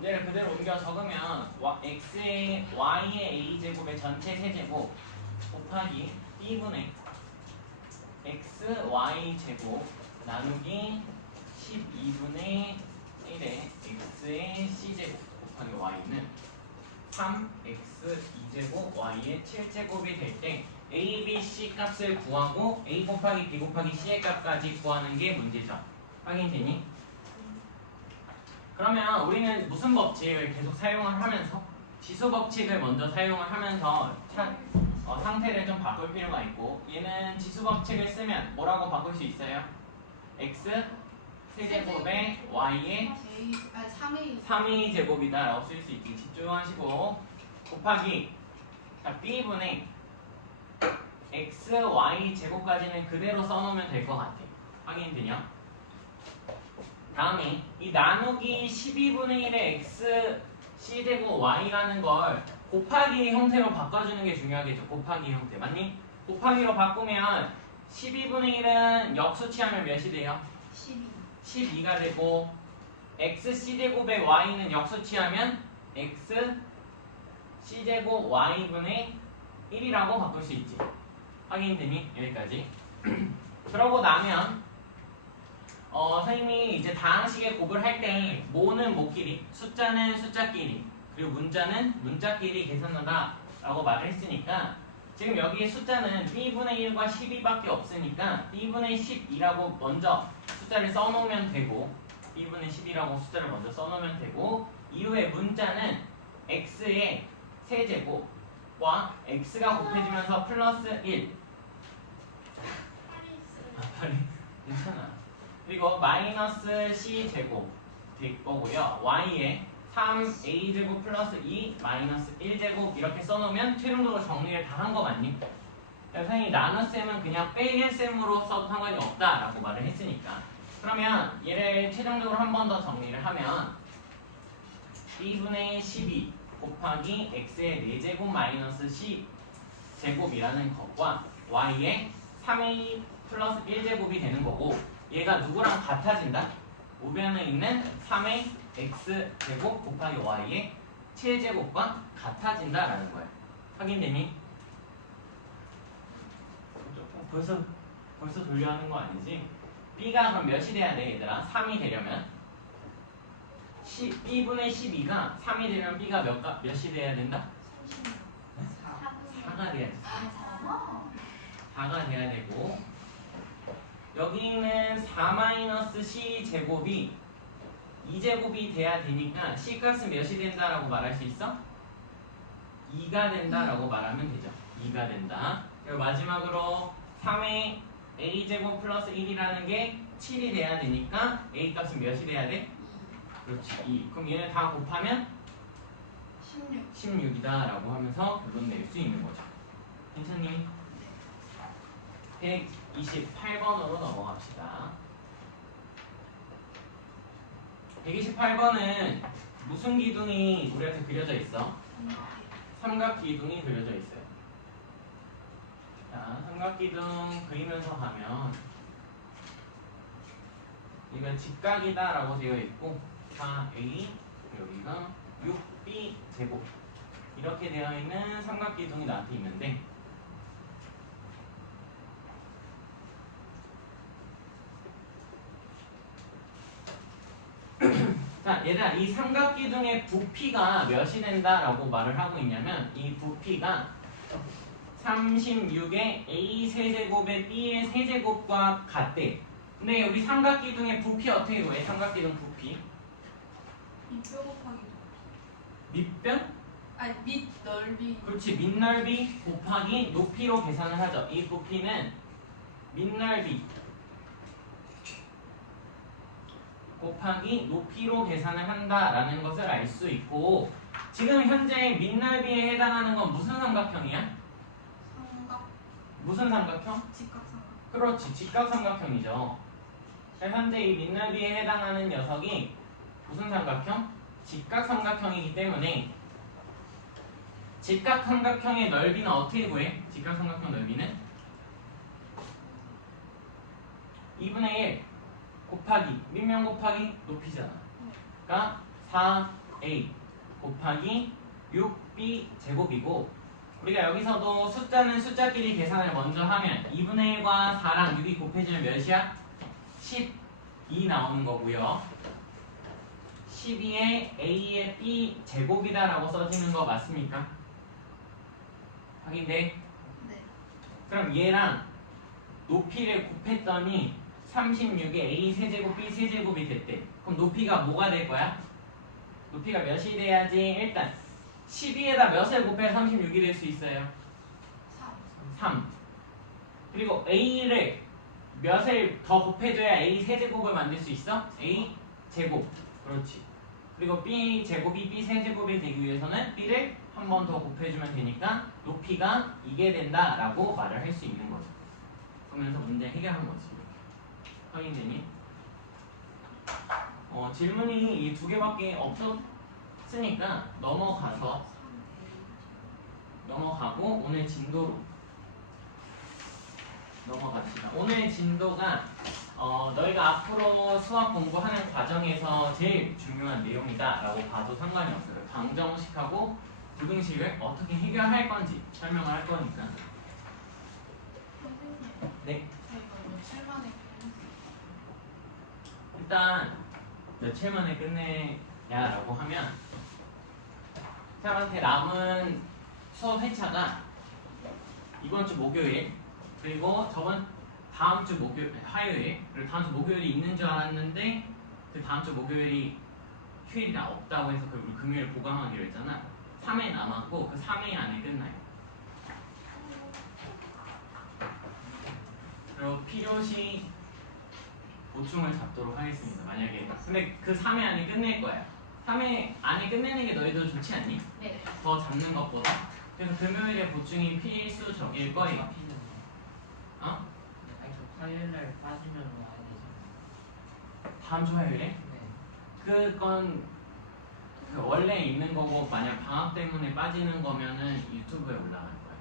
문제를 그대로 옮겨 적으면 x의 y의 a제곱의 전체 세제곱 곱하기 b분의 x y 제곱 나누기 12분의 1의 x의 c제곱 곱하기 y는 3x 2제곱 y의 7제곱이 될 때 a, b, c 값을 구하고 a 곱하기 b 곱하기 c의 값까지 구하는 게 문제죠. 확인되니? 그러면 우리는 무슨 법칙을 계속 사용을 하면서 지수 법칙을 먼저 사용을 하면서 상태를 좀 바꿀 필요가 있고, 얘는 지수 법칙을 쓰면 뭐라고 바꿀 수 있어요? x 세제곱에 y의 3a 제곱이다 라고 쓸 수 있게 집중하시고, 곱하기 b분의 x, y 제곱까지는 그대로 써놓으면 될 것 같아. 확인되냐? 다음에 이 나누기 12분의 1의 x c제곱 y라는 걸 곱하기 형태로 바꿔주는 게 중요하겠죠. 곱하기 형태 맞니? 곱하기로 바꾸면 12분의 1은 역수치하면 몇이 돼요? 12가 되고, x c제곱의 y는 역수치하면 x c제곱 y분의 1이라고 바꿀 수 있지. 확인되니? 여기까지. 그러고 나면 선생님이 이제 다항식의 곱을 할 때 모는 모끼리, 숫자는 숫자끼리, 그리고 문자는 문자끼리 계산하다 라고 말을 했으니까, 지금 여기 숫자는 b분의 1과 12밖에 없으니까 b분의 12라고 먼저 숫자를 써놓으면 되고, b분의 10이라고 숫자를 먼저 써놓으면 되고, 이후에 문자는 x의 세제곱과 x가 곱해지면서 플러스 1. 괜찮아. 그리고 마이너스 c제곱 될 거고요. y에 3a제곱 플러스 2 마이너스 1제곱 이렇게 써놓으면 최종적으로 정리를 다 한 거 맞니? 선생님이 나눗셈은 그냥 빼기셈으로 써도 상관이 없다라고 말을 했으니까, 그러면 얘를 최종적으로 한 번 더 정리를 하면 b분의 12 곱하기 x의 4제곱 마이너스 c제곱이라는 것과 y의 3a 플러스 1제곱이 되는 거고, 얘가 누구랑 같아진다? 우변에 있는 3의 x제곱 곱하기 y의 7제곱과 같아진다라는 거예요. 확인되니? 벌써 돌려하는 거 아니지? b가 그럼 몇이 돼야 돼 얘들아? 3이 되려면 b분의 12가 3이 되면 b가 몇이 돼야 된다? 4가 돼야지. 4가 돼야 되고, 여기 있는 4-c 제곱이 2제곱이 돼야 되니까 c 값은 몇이 된다라고 말할 수 있어? 2가 된다라고 말하면 되죠. 2가 된다. 그리고 마지막으로 3의 a제곱 플러스 1이라는 게 7이 돼야 되니까 a 값은 몇이 돼야 돼? 그렇지, 2. 그럼 얘네 다 곱하면 16이다 라고 하면서 결론 낼 수 있는 거죠. 괜찮니? 128번으로 넘어갑시다. 128번은 무슨 기둥이 우리한테 그려져 있어? 삼각기둥이 그려져 있어요. 자, 삼각기둥 그리면서 가면 여기가 직각이다 라고 되어 있고, 4a, 여기가 6b 제곱 이렇게 되어 있는 삼각기둥이 나한테 있는데, 자, 얘들아, 이 삼각기둥의 부피가 몇이 된다라고 말을 하고 있냐면, 이 부피가 36의 a 세제곱의 b의 세제곱과 같대. 근데 우리 삼각기둥의 부피 어떻게 구해? 삼각기둥 부피 밑변 곱하기 밑변? 아니 밑 넓이. 그렇지, 밑넓이 곱하기 높이로 계산을 하죠. 이 부피는 밑넓이 곱하기 높이로 계산을 한다라는 것을 알 수 있고, 지금 현재 밑넓이에 해당하는 건 무슨 삼각형이야? 무슨 삼각형? 직각삼각. 그렇지, 직각삼각형이죠. 현재 이 밑넓이에 해당하는 녀석이 무슨 삼각형? 직각삼각형이기 때문에 직각삼각형의 넓이는 어떻게 구해? 직각삼각형 넓이는 2분의 1 곱하기 밑면 곱하기 높이잖아. 그러니까 4 4a 곱하기 6b 제곱이고 우리가 여기서도 숫자는 숫자끼리 계산을 먼저 하면 2분의 1과 4랑 6이 곱해지면 몇이야? 12 나오는 거고요. 12에 a의 b 제곱이다 라고 써지는 거 맞습니까? 확인돼? 네. 그럼 얘랑 높이를 곱했더니 36에 a 세제곱 b 세제곱이 됐대. 그럼 높이가 뭐가 될 거야? 높이가 몇이 돼야지? 일단 12에다 몇을 곱해야 36이 될 수 있어요? 3. 그리고 a를 몇을 더 곱해줘야 a 세제곱을 만들 수 있어? a 제곱. 그렇지. 그리고 b 제곱이 b 세제곱이 되기 위해서는 b를 한 번 더 곱해주면 되니까 높이가 이게 된다라고 말을 할 수 있는 거죠. 그러면서 문제 해결한 거지. 확인되니? 질문이 이 두 개밖에 없었으니까 넘어가고 오늘 진도로 넘어갑시다. 오늘 진도가 너희가 앞으로 수학 공부하는 과정에서 제일 중요한 내용이다 라고 봐도 상관이 없어요. 방정식하고 부등식을 어떻게 해결할 건지 설명을 할 거니까. 선생님, 네. 저희가 며칠 만에 끝냈어요. 일단 며칠 만에 끝내냐라고 하면 사람한테 남은 수업 회차가 이번 주 목요일 그리고 다음 주 화요일 그리고 다음 주 목요일이 있는 줄 알았는데 그 다음 주 목요일이 휴일이라 없다고 해서 우리 금요일 보강하기로 했잖아. 3회 남았고 그 3회 안에 끝나요. 그리고 필요시 보충을 잡도록 하겠습니다. 만약에 근데 그 3회 안에 끝낼 거야. 3회 안에 끝내는 게 너희도 좋지 않니? 네. 더 잡는 것보다. 그래서 금요일에 보충이 필수적일 거예요. 어? 화요일날 빠지면 와야 되잖아요. 다음 주 화요일에? 네. 그건 원래 있는 거고 만약 방학 때문에 빠지는 거면은 유튜브에 올라갈 거야.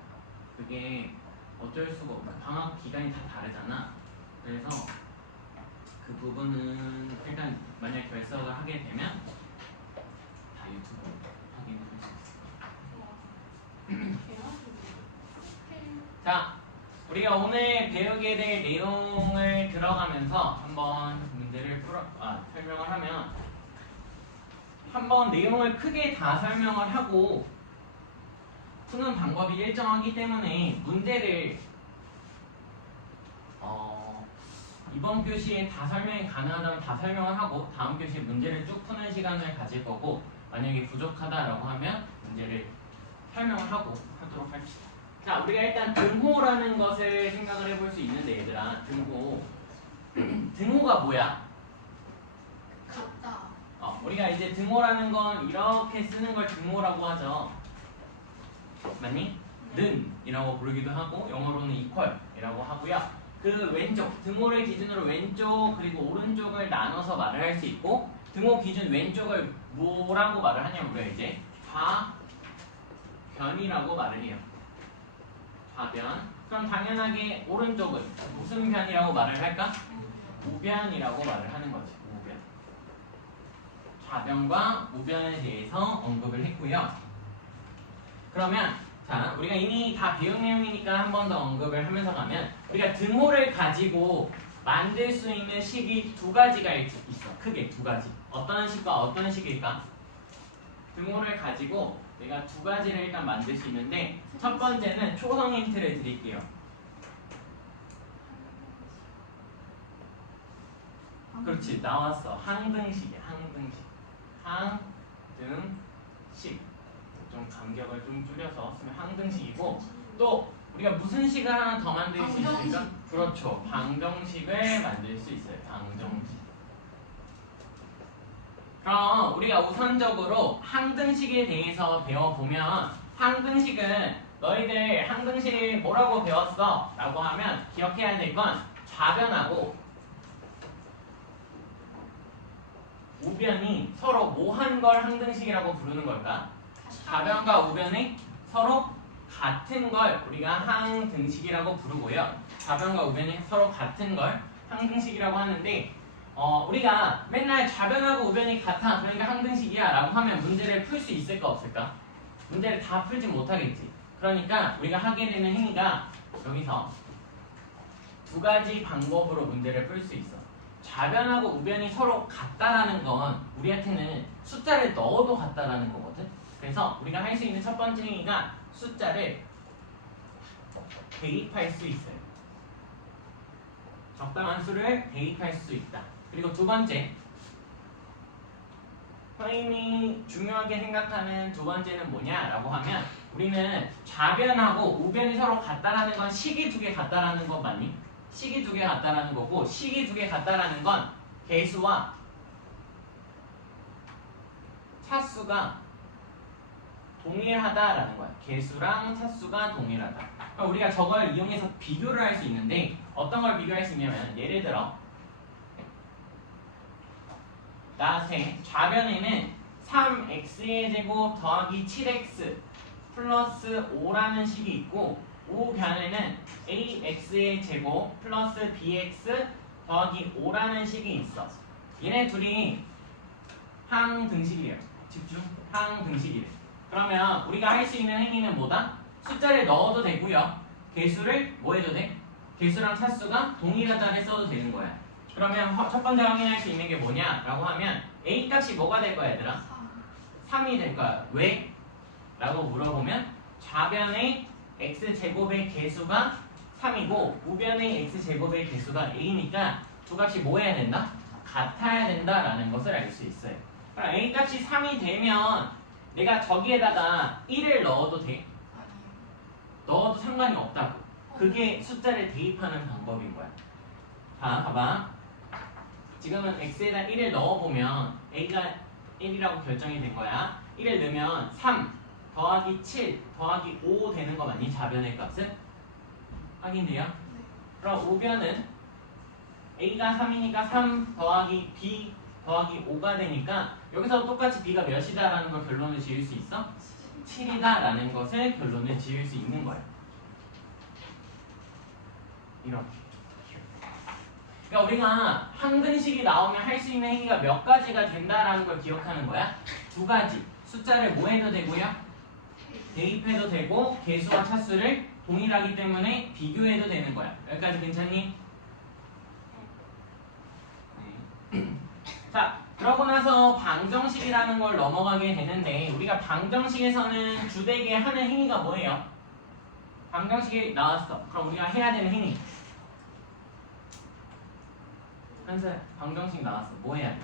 그게 어쩔 수가 없어. 방학 기간이 다 다르잖아. 그래서 그 부분은 일단 만약 결석을 하게 되면 다 유튜브에 확인해 볼 수 있을 거야. 자, 우리가 오늘 배우게 될 내용을 들어가면서 한번 문제를 설명을 하면 한번 내용을 크게 다 설명을 하고 푸는 방법이 일정하기 때문에 문제를 이번 교시에 다 설명이 가능하다면 다 설명을 하고 다음 교시에 문제를 쭉 푸는 시간을 가질 거고 만약에 부족하다라고 하면 문제를 설명을 하고 하도록 합시다. 자, 우리가 일단 등호라는 것을 생각을 해볼 수 있는데 얘들아, 등호 등호가 뭐야? 같다. 우리가 이제 등호라는 건 이렇게 쓰는 걸 등호라고 하죠. 맞니? 는이라고 부르기도 하고 영어로는 equal이라고 하고요. 그 왼쪽 등호를 기준으로 왼쪽 그리고 오른쪽을 나눠서 말을 할 수 있고 등호 기준 왼쪽을 뭐라고 말을 하냐면 우리가 이제 좌변이라고 말을 해요. 좌변. 그럼 당연하게 오른쪽은 무슨 변이라고 말을 할까? 우변이라고 말을 하는 거지. 우변. 좌변과 우변에 대해서 언급을 했고요. 그러면 자, 우리가 이미 다 배운 내용이니까 한 번 더 언급을 하면서 가면 우리가 등호를 가지고 만들 수 있는 식이 두 가지가 있어. 크게 두 가지. 어떤 식과 어떤 식일까? 등호를 가지고 내가 두 가지를 일단 만들 수 있는데 첫 번째는 초성 힌트를 드릴게요. 그렇지, 나왔어. 항등식이야. 항등식. 좀 간격을 좀 줄여서 쓰면 항등식이고 또 우리가 무슨 식을 하나 더 만들 수 있을까? 방정식. 그렇죠. 방정식을 만들 수 있어요. 방정식. 그럼 우리가 우선적으로 항등식에 대해서 배워보면 항등식은 너희들 항등식 뭐라고 배웠어? 라고 하면 기억해야 될 건 좌변하고 우변이 서로 뭐 한 걸 항등식이라고 부르는 걸까? 좌변과 우변이 서로 같은 걸 우리가 항등식이라고 부르고요. 좌변과 우변이 서로 같은 걸 항등식이라고 하는데 우리가 맨날 좌변하고 우변이 같아 그러니까 항등식이야 라고 하면 문제를 풀 수 있을까 없을까? 문제를 다 풀지 못하겠지. 그러니까 우리가 하게 되는 행위가 여기서 두 가지 방법으로 문제를 풀 수 있어. 좌변하고 우변이 서로 같다라는 건 우리한테는 숫자를 넣어도 같다라는 거거든. 그래서 우리가 할 수 있는 첫 번째 행위가 숫자를 대입할 수 있어요. 적당한 수를 대입할 수 있다. 그리고 두 번째, 선생님이 중요하게 생각하는 두 번째는 뭐냐라고 하면 우리는 좌변하고 우변이 서로 같다라는 건 식이 두 개 같다라는 거 맞니? 식이 두 개 같다라는 거고 식이 두 개 같다라는 건 개수와 차수가 동일하다라는 거야. 개수랑 차수가 동일하다. 그럼 우리가 저걸 이용해서 비교를 할 수 있는데 어떤 걸 비교할 수 있냐면 예를 들어 나한테 좌변에는 3x의 제곱 더하기 7x 플러스 5라는 식이 있고 우변에는 ax의 제곱 플러스 bx 더하기 5라는 식이 있어. 얘네 둘이 항등식이에요. 집중. 항등식이래. 그러면 우리가 할 수 있는 행위는 뭐다? 숫자를 넣어도 되고요. 개수를 뭐 해도 돼? 개수랑 차수가 동일하다를 써도 되는 거야. 그러면 첫 번째 확인할 수 있는 게 뭐냐라고 하면 a 값이 뭐가 될 거야 얘들아? 3이 될 거야. 왜? 라고 물어보면 좌변의 x제곱의 개수가 3이고 우변의 x제곱의 개수가 a니까 두 값이 뭐 해야 된다? 같아야 된다라는 것을 알 수 있어요. 그럼 a 값이 3이 되면 내가 저기에다가 1을 넣어도 돼? 넣어도 상관이 없다고. 그게 숫자를 대입하는 방법인 거야. 자, 봐봐. 지금은 x에다 1을 넣어보면 a가 1이라고 결정이 된 거야. 1을 넣으면 3 더하기 7 더하기 5 되는 거 맞니? 좌변의 값은? 확인돼요? 그럼 우변은 a가 3이니까 3 더하기 b 더하기 5가 되니까 여기서 똑같이 b가 몇이다라는 걸 결론을 지을 수 있어? 7이다라는 것을 결론을 지을 수 있는 거야. 이렇게. 그러니까 우리가 항등식이 나오면 할 수 있는 행위가 몇 가지가 된다라는 걸 기억하는 거야. 두 가지. 숫자를 뭐 해도 되고요? 대입해도 되고 개수와 차수를 동일하기 때문에 비교해도 되는 거야. 여기까지 괜찮니? 네. 자, 그러고 나서 방정식이라는 걸 넘어가게 되는데 우리가 방정식에서는 주되게 하는 행위가 뭐예요? 방정식이 나왔어. 그럼 우리가 해야 되는 행위. 한살 방정식 나왔어. 뭐 해야 돼?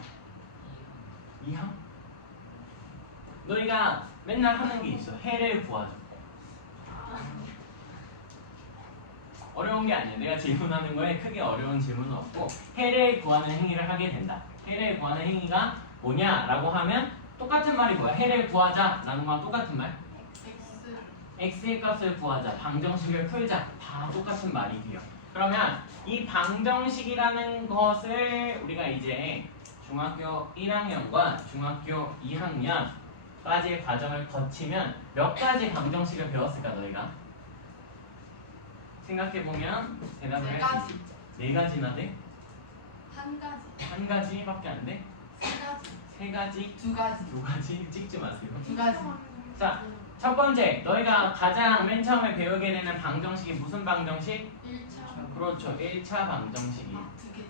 이항? 너희가 맨날 하는 게 있어. 해를 구하자. 어려운 게 아니야. 내가 질문하는 거에 크게 어려운 질문은 없고 해를 구하는 행위를 하게 된다. 해를 구하는 행위가 뭐냐라고 하면 똑같은 말이 뭐야? 해를 구하자라는 거랑 똑같은 말? x의 값을 구하자. 방정식을 풀자. 다 똑같은 말이 돼요. 그러면 이 방정식이라는 것을 우리가 이제 중학교 1학년과 중학교 2학년까지의 과정을 거치면 몇 가지 방정식을 배웠을까 너희가? 생각해보면 대답을 할 수 있어. 네 가지나 돼? 한 가지, 한 가지밖에 안 돼? 세 가지, 세 가지? 두 가지, 두 가지? 찍지 마세요. 두 가지. 자, 첫 번째 너희가 가장 맨 처음에 배우게 되는 방정식이 무슨 방정식? 1차. 그렇죠. 1차 방정식이에요. 두 개, 두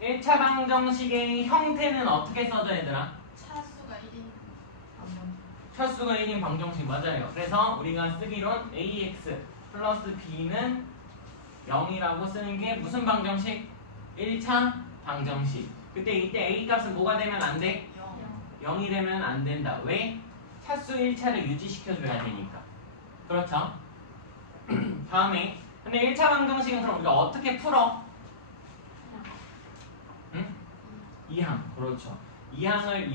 개. 1차 방정식의 형태는 어떻게 써져 얘들아? 차수가 1인 방정. 차수가 1인 방정식 맞아요. 그래서 우리가 쓰기론 ax 플러스 b는 0이라고 쓰는 게 무슨 방정식? 1차 방정식. 그때 이때 a 값은 뭐가 되면 안 돼? 0. 0이 되면 안 된다. 왜? 차수 1차를 유지시켜줘야 되니까. 그렇죠? 다음에 근데 1차 방정식은 그럼 우리가 어떻게 풀어? 응? 2항. 그렇죠. 2항을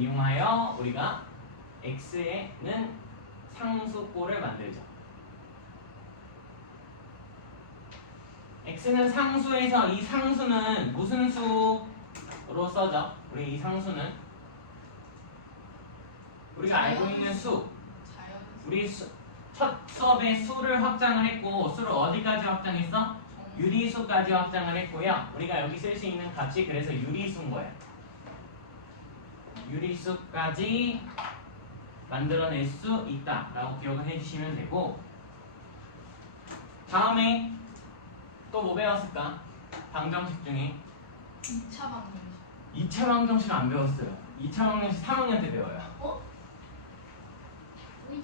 이용하여 우리가 x에는 상수꼴을 만들죠. x는 상수에서 이 상수는 무슨 수로 써져? 우리 이 상수는 우리가 알고 있는 수, 자연. 우리 첫 수업에 수를 확장을 했고 수를 어디까지 확장했어? 유리수까지 확장을 했고요. 우리가 여기 쓸 수 있는 값이 그래서 유리수인 거예요. 유리수까지 만들어낼 수 있다라고 기억을 해주시면 되고, 다음에 또 뭐 배웠을까? 방정식 중에 2차 방정식. 2차 방정식 안 배웠어요. 2차 방정식 3학년 때 배워요. 뭐 있지?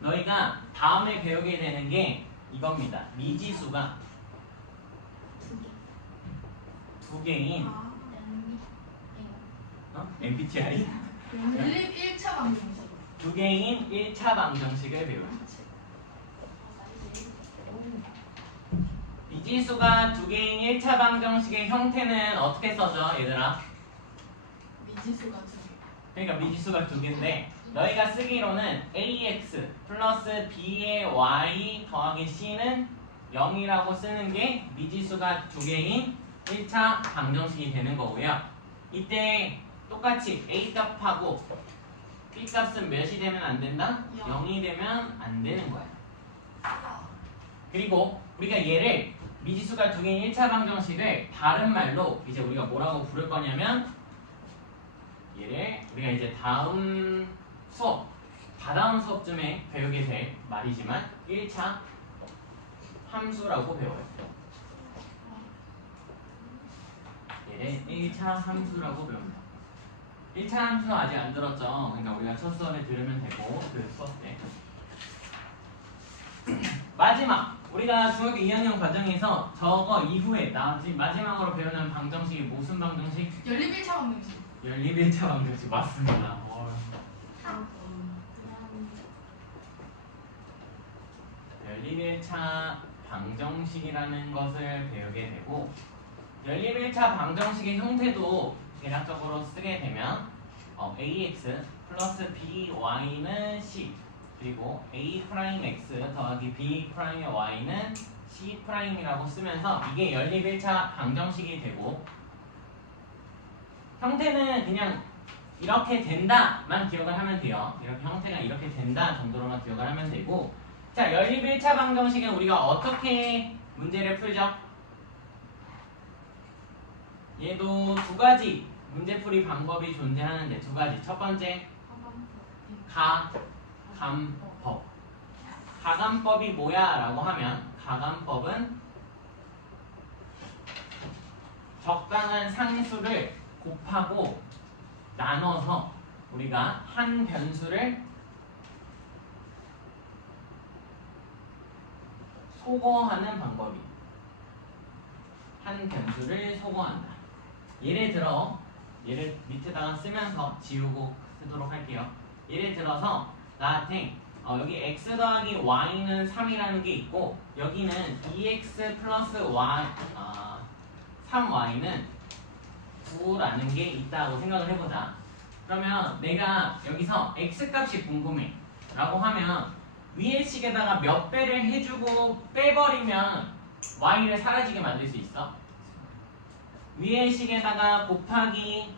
너희가 다음에 배우게 되는 게 이겁니다. 미지수가 두 개인 아, MBTI 연립 1차 방정식. 두 개인 1차 방정식을 배웁니다. 미지수가 두 개인 1차 방정식의 형태는 어떻게 써져, 얘들아? 미지수가 두 개. 그러니까 미지수가 두 개인데 너희가 쓰기로는 ax 플러스 b의 y 더하기 c는 0이라고 쓰는 게 미지수가 두 개인 1차 방정식이 되는 거고요. 이때 똑같이 a 값하고 b 값은 몇이 되면 안 된다? 0이 되면 안 되는 거야. 그리고 우리가 얘를 미지수가 두 개인 1차 방정식을 다른 말로 이제 우리가 뭐라고 부를 거냐면, 얘를 우리가 이제 다음 수업쯤에 배우게 될 말이지만 1차 함수라고 배워요. 얘를 1차 함수라고 배웁니다. 1차 함수 아직 안 들었죠? 그러니까 우리가 첫 수업에 들으면 되고, 그 수업 때. 마지막! 우리가 중학교 2학년 과정에서 저거 이후에 마지막으로 배우는 방정식이 무슨 방정식? 연립 1차 방정식. 연립 1차 방정식 맞습니다. 연립 1차 방정식이라는 것을 배우게 되고, 연립 1차 방정식의 형태도 대략적으로 쓰게 되면 ax 플러스 by는 c, 그리고 a'x 더하기 b'의 y는 c'이라고 쓰면서 이게 연립 1차 방정식이 되고, 형태는 그냥 이렇게 된다만 기억을 하면 돼요. 이렇게 형태가 이렇게 된다 정도로만 기억을 하면 되고, 자, 연립 1차 방정식은 우리가 어떻게 문제를 풀죠? 얘도 두 가지 문제풀이 방법이 존재하는데, 두 가지. 첫 번째, 가감법. 가감법이 뭐야? 라고 하면, 가감법은 적당한 상수를 곱하고 나눠서 우리가 한 변수를 소거하는 방법이에요. 한 변수를 소거한다. 예를 들어, 얘를 밑에다가 쓰면서 지우고 쓰도록 할게요. 예를 들어서 나한테 여기 x 더하기 y는 3이라는 게 있고, 여기는 2x 플러스 y 3y는 9라는 게 있다고 생각을 해보자. 그러면 내가 여기서 x 값이 궁금해 라고 하면 위의 식에다가 몇 배를 해주고 빼버리면 y를 사라지게 만들 수 있어? 위의 식에다가 곱하기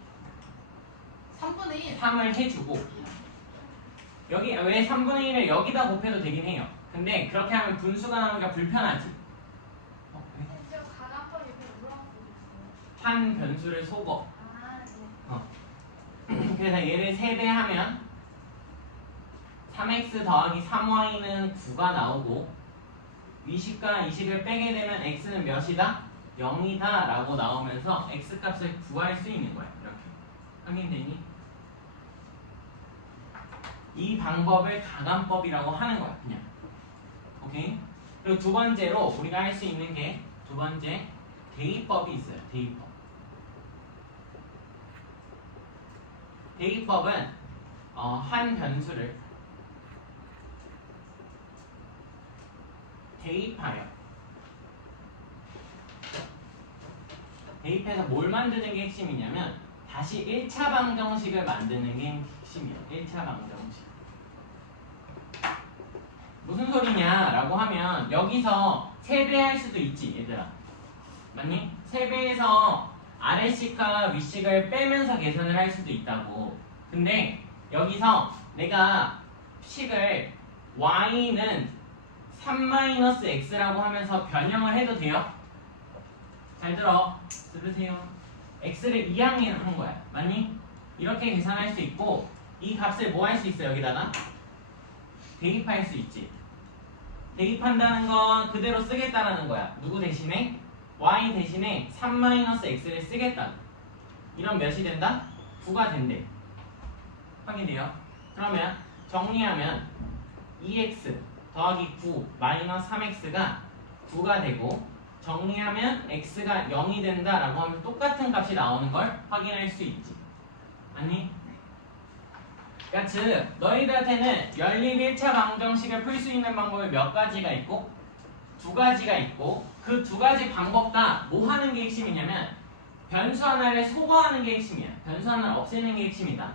3분의 1. 3을 해주고, 여기 왜 3분의 1을 여기다 곱해도 되긴 해요. 근데 그렇게 하면 분수가 나오기가 불편하지. 왜? 한 변수를 소거. 그래서 얘를 3배 하면 3x 더하기 3y는 9가 나오고, 위식과 이식을 빼게 되면 x는 몇이다? 0이다 라고 나오면서 x 값을 구할 수 있는 거야. 이렇게 확인되니? 이 방법을 가감법이라고 하는 거야. 그냥. 오케이? 그리고 두 번째로 우리가 할 수 있는 게, 두 번째 대입법이 있어요. 대입법. 대입법은 한 변수를 대입해서 뭘 만드는 게 핵심이냐면 다시 1차 방정식을 만드는 게 핵심이에요. 1차 방정식. 무슨 소리냐 라고 하면 여기서 3배 할 수도 있지, 얘들아. 맞니? 3배에서 아래식과 윗식을 빼면서 계산을 할 수도 있다고. 근데 여기서 내가 식을 y는 3-x라고 하면서 변형을 해도 돼요? 잘 들어. 들으세요. x를 이항한 거야. 맞니? 이렇게 계산할 수 있고 이 값을 뭐 할 수 있어? 여기다가 대입할 수 있지. 대입한다는 건 그대로 쓰겠다라는 거야. 누구 대신에? y 대신에 3-x를 쓰겠다. 이런 몇이 된다? 9가 된대. 확인돼요? 그러면 정리하면 2x 더하기 9 마이너스 3x가 9가 되고 정리하면 x가 0이 된다라고 하면 똑같은 값이 나오는 걸 확인할 수 있지. 아니? 그러니까 즉 너희들한테는 연립 1차 방정식을 풀 수 있는 방법이 몇 가지가 있고 두 가지가 있고 그 두 가지 방법 다 뭐 하는 게 핵심이냐면 변수 하나를 소거하는 게 핵심이야. 변수 하나를 없애는 게 핵심이다.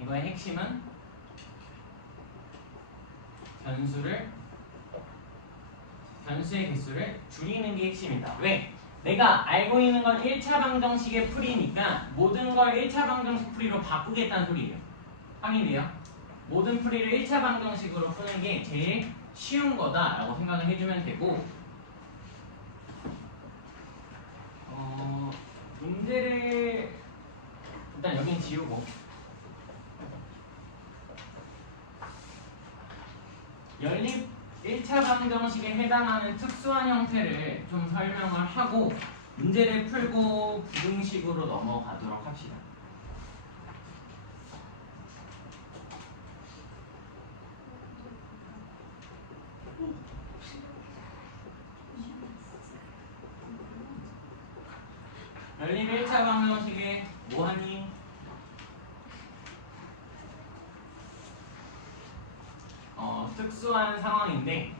이거의 핵심은 변수의 개수를 줄이는 게 핵심이다. 왜? 내가 알고 있는 건 1차 방정식의 풀이니까 모든 걸 1차 방정식 풀이로 바꾸겠다는 소리예요. 확인돼요? 모든 풀이를 1차 방정식으로 푸는 게 제일 쉬운 거다라고 생각을 해주면 되고 문제를 일단 여긴 지우고 연립 1차 방정식에 해당하는 특수한 형태를 좀 설명을 하고 문제를 풀고 부등식으로 넘어가도록 합시다. 연립 1차 방정식에 뭐하니? 특수한 상황인데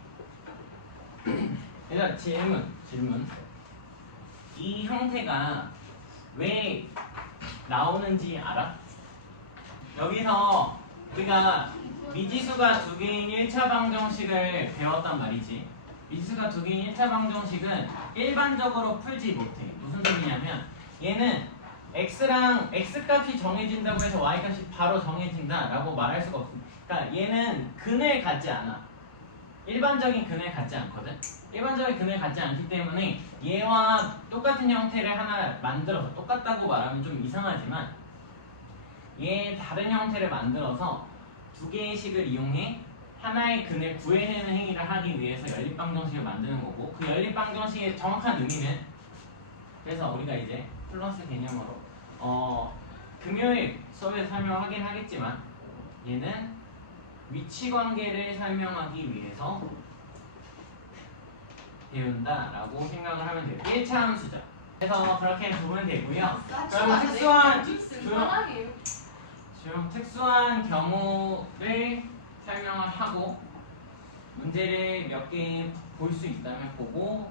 일단 질문 이 형태가 왜 나오는지 알아? 여기서 우리가 미지수가 두 개인 1차 방정식을 배웠단 말이지. 미지수가 두 개인 1차 방정식은 일반적으로 풀지 못해. 무슨 소리냐면 얘는 x랑 x값이 정해진다고 해서 y값이 바로 정해진다라고 말할 수가 없습니다. 그러니까 얘는 근을 갖지 않아. 일반적인 근을 갖지 않거든. 일반적인 근을 갖지 않기 때문에 얘와 똑같은 형태를 하나 만들어서 똑같다고 말하면 좀 이상하지만 얘 다른 형태를 만들어서 두 개의 식을 이용해 하나의 근을 구해내는 행위를 하기 위해서 연립방정식을 만드는 거고 그 연립방정식의 정확한 의미는 그래서 우리가 이제 플러스 개념으로 금요일 수업에서 설명하긴 하겠지만 얘는 위치관계를 설명하기 위해서 배운다라고 생각을 하면 돼요. 1차 함수죠. 그래서 그렇게 보면 되고요. 그럼 특수한 경우를 설명을 하고 문제를 몇 개 볼 수 있다면 보고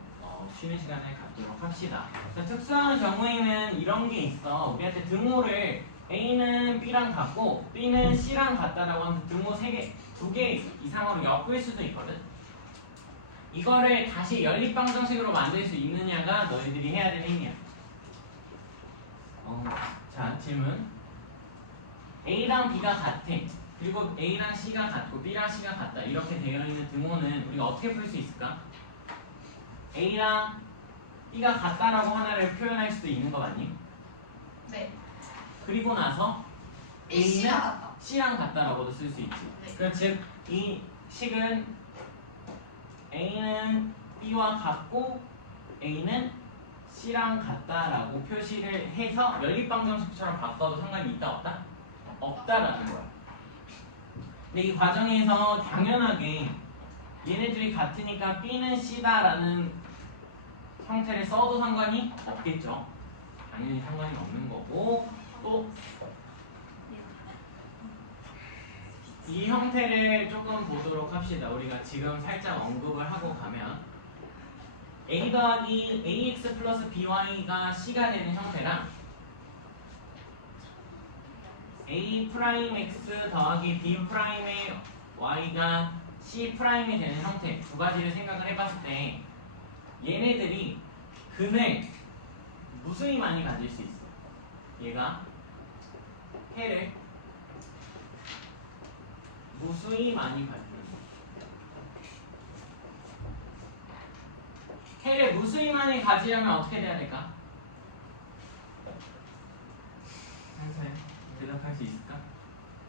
쉬는 시간을 갖도록 합시다. 특수한 경우에는 이런 게 있어. 우리한테 등호를 A는 B랑 같고 B는 C랑 같다라고 하면 등호 2개 이상으로 엮을 수도 있거든. 이거를 다시 연립방정식으로 만들 수 있느냐가 너희들이 해야 되는 행위야. 자, 질문. A랑 B가 같아. 그리고 A랑 C가 같고 B랑 C가 같다. 이렇게 되어 있는 등호는 우리가 어떻게 풀 수 있을까? A랑 B가 같다라고 하나를 표현할 수도 있는 거 맞니? 네. 그리고 나서 C랑 같다. C랑 같다라고도 쓸 수 있지. 네. 그럼 즉 이 식은 A는 B와 같고 A는 C랑 같다라고 표시를 해서 연립방정식처럼 바꿔도 상관이 있다 없다? 없다라는 거야. 근데 이 과정에서 당연하게 얘네들이 같으니까 B는 C다라는 형태를 써도 상관이 없겠죠. 당연히 상관이 없는 거고 또 이 형태를 조금 보도록 합시다. 우리가 지금 살짝 언급을 하고 가면 A 더하기 AX 플러스 BY가 C가 되는 형태랑 A 프라임 X 더하기 B 프라임의 Y가 C 프라임이 되는 형태 두 가지를 생각을 해봤을 때 얘네들이 근을 무수히 많이 가질 수 있어. 얘가 해를 무수히 많이 가지면 해를 무수히 많이 가지려면 어떻게 돼야 될까? 한사야 대답할 수 있을까?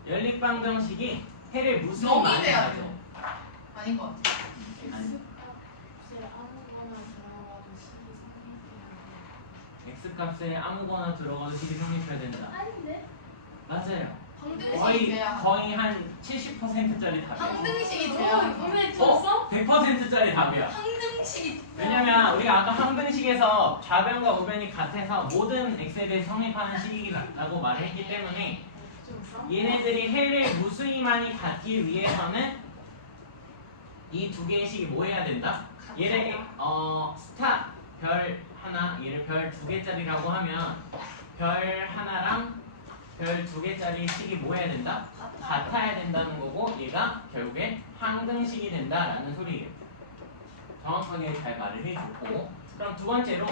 연립방정식이 해를 무수히 영이 많이 돼야 가져. 돼. 아닌 것 같아. 아니. X값에 아무거나 들어가도 식이 성립해야 된다. 아닌데? 맞아요. 방등식이 돼야. 거의 한 70%짜리 답이에요. 방등식이 돼야. 이번에 들었어? 100%짜리 답이야. 방등식이. 왜냐면 우리가 아까 항등식에서 좌변과 우변이 같아서 모든 x에 대해 성립하는 식이라고 말을 했기 때문에 얘네들이 해를 무수히 많이 갖기 위해서는 이 두 개의 식이 뭐 해야 된다? 얘를 스타 별 하나, 얘를 별 두 개짜리라고 하면 별 하나랑 별 두 개짜리 식이 뭐 해야 된다? 같아야 된다는 거고 얘가 결국에 항등식이 된다라는 소리예요. 정확하게 잘 말을 해줬고, 그럼 두 번째로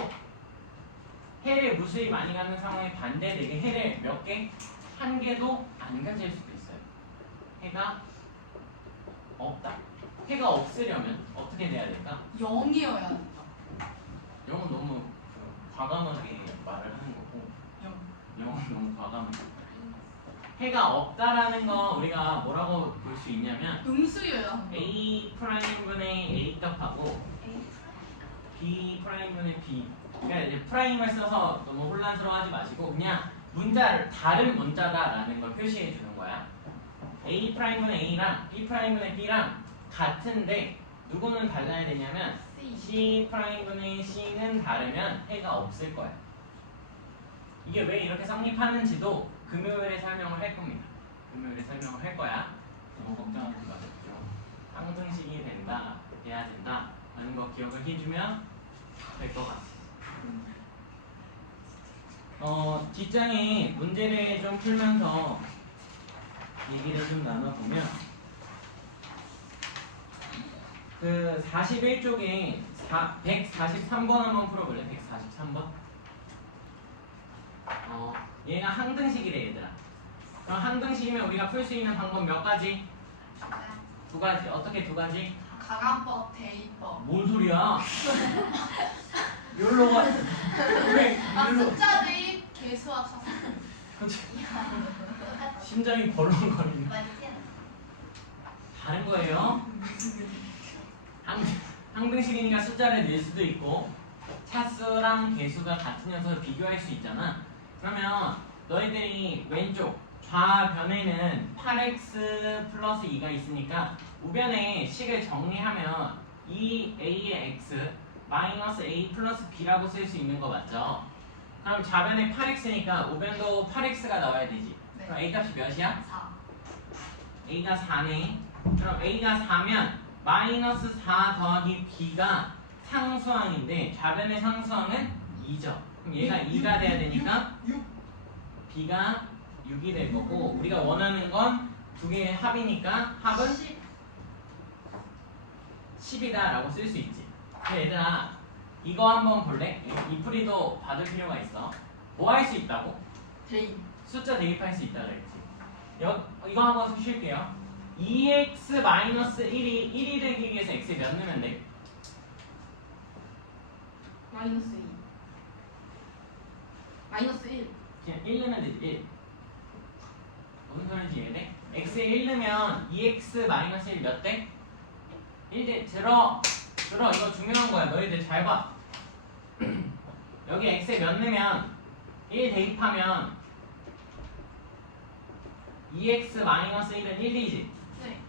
해를 무수히 많이 갖는 상황에 반대되게 해를 몇 개? 한 개도 안 가질 수도 있어요. 해가 없다. 해가 없으려면 어떻게 돼야 될까? 0이어야 된다. 0은 너무 과감하게 말을 하는 거고 0은 너무 과감하게. 해가 없다라는 거 우리가 뭐라고 볼 수 있냐면 음수여야 한다. A 프라임분의 A 값하고 B 프라임분의 B. 그러니까 이제 프라임을 써서 너무 혼란스러워하지 마시고 그냥 문자를 다른 문자다라는 걸 표시해 주는 거야. A 프라임분의 A랑 B 프라임분의 B랑 같은데 누구는 달라야 되냐면 C 프라임분의 C는 다르면 해가 없을 거야. 이게 왜 이렇게 성립하는지도 금요일에 설명을 할 겁니다. 금요일에 설명을 할 거야. 너무 걱정하지 마십시오. 항등식이 된다, 돼야 된다 라는 거 기억을 해주면 될 것 같아요. 뒷장에 문제를 좀 풀면서 얘기를 좀 나눠보면 그 41쪽에 143번 한번 풀어볼래? 143번? 얘가 항등식이래 얘들아. 그럼 항등식이면 우리가 풀 수 있는 방법 몇 가지? 두 가지. 어떻게 두 가지? 가간법, 대입법. 뭔 소리야? 여기로 가. 왜? 여기로. 숫자 대입, 개수합, 사상. 심장이 벌렁거리네. 맞지? 다른 거예요. 항등식이니까 숫자를 낼 수도 있고 차수랑 개수가 같은 녀석을 비교할 수 있잖아. 그러면 너희들이 왼쪽 좌변에는 8x 플러스 2가 있으니까 우변에 식을 정리하면 2a의 x 마이너스 a 플러스 b라고 쓸 수 있는 거 맞죠? 그럼 좌변에 8x니까 우변도 8x가 나와야 되지. 네. 그럼 a 값이 몇이야? 4. a가 4네. 그럼 a가 4면 마이너스 4 더하기 b가 상수항인데 좌변의 상수항은 2죠. 그럼 얘가 2가 돼야 되니까 b가 6이 될 거고 우리가 원하는 건 두 개의 합이니까 합은 10이다 라고 쓸 수 있지. 얘들아 이거 한번 볼래? 이 풀이도 받을 필요가 있어. 뭐 할 수 있다고? 대입. 숫자 대입할 수 있다 그랬지. 이거 한번 쉴게요. 2x-1이 1이 되기 위해서 x에 몇 넣으면 돼? 마이너스 2. 마이너스 1. 그냥 1 넣으면 되지. 1. 무슨 소리인지 이해돼? x에 1 넣으면 2x-1 몇 대? 1대. 들어 이거 중요한 거야. 너희들 잘 봐. 여기 x에 몇 넣으면 1 대입하면 2x-1은 1이지. 네.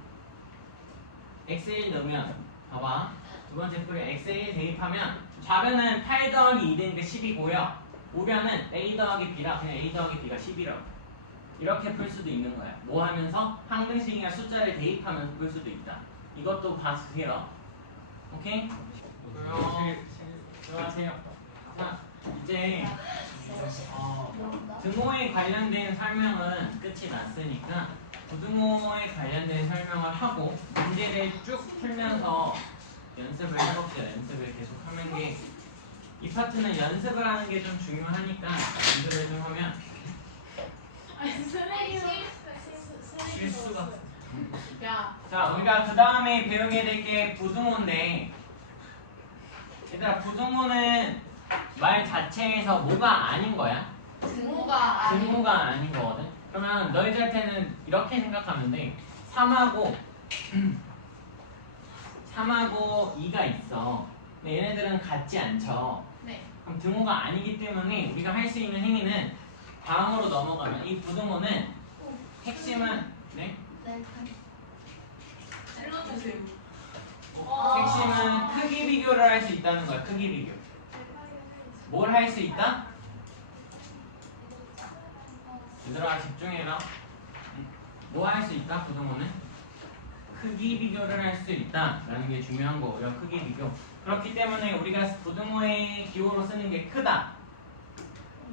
x에 1 넣으면 봐봐. 두 번째 풀이 x에 1 대입하면 좌변은 8 더하기 2 되니까 10이고요. 우변은 a 더하기 b라 그냥 a 더하기 b가 10이라고. 이렇게 풀 수도 있는 거야. 뭐 하면서? 항등식이나 숫자를 대입하면서 풀 수도 있다. 이것도 봐주세요. 오케이? 들어가세요. 자, 이제 등호에 관련된 설명은 끝이 났으니까 부등호에 관련된 설명을 하고 문제를 쭉 풀면서 연습을 해봅시다. 연습을 계속 하는 게 이 파트는 연습을 하는 게 좀 중요하니까 연습을 좀 하면 아니 쓰레기로. 실수 같은. 야. 자, 우리가 그 다음에 배우게 될 게 부등호인데, 얘들아, 부등호는 말 자체에서 뭐가 아닌 거야? 등호가 아니. 등호가 아닌 거거든. 그러면 너희들한테는 이렇게 생각하면 돼. 3하고 3하고 2가 있어. 근데 얘네들은 같지 않죠. 네. 그럼 등호가 아니기 때문에 우리가 할 수 있는 행위는 다음으로 넘어가면 이 부등호는 핵심은 네? 찔러주세요. 핵심은 크기 비교를 할 수 있다는 거야. 크기 비교. 뭘 할 수 있다? 얘들아 집중해라. 뭐 할 수 있다? 부등호는 크기 비교를 할 수 있다라는 게 중요한 거고요. 크기 비교. 그렇기 때문에 우리가 부등호의 기호로 쓰는 게 크다,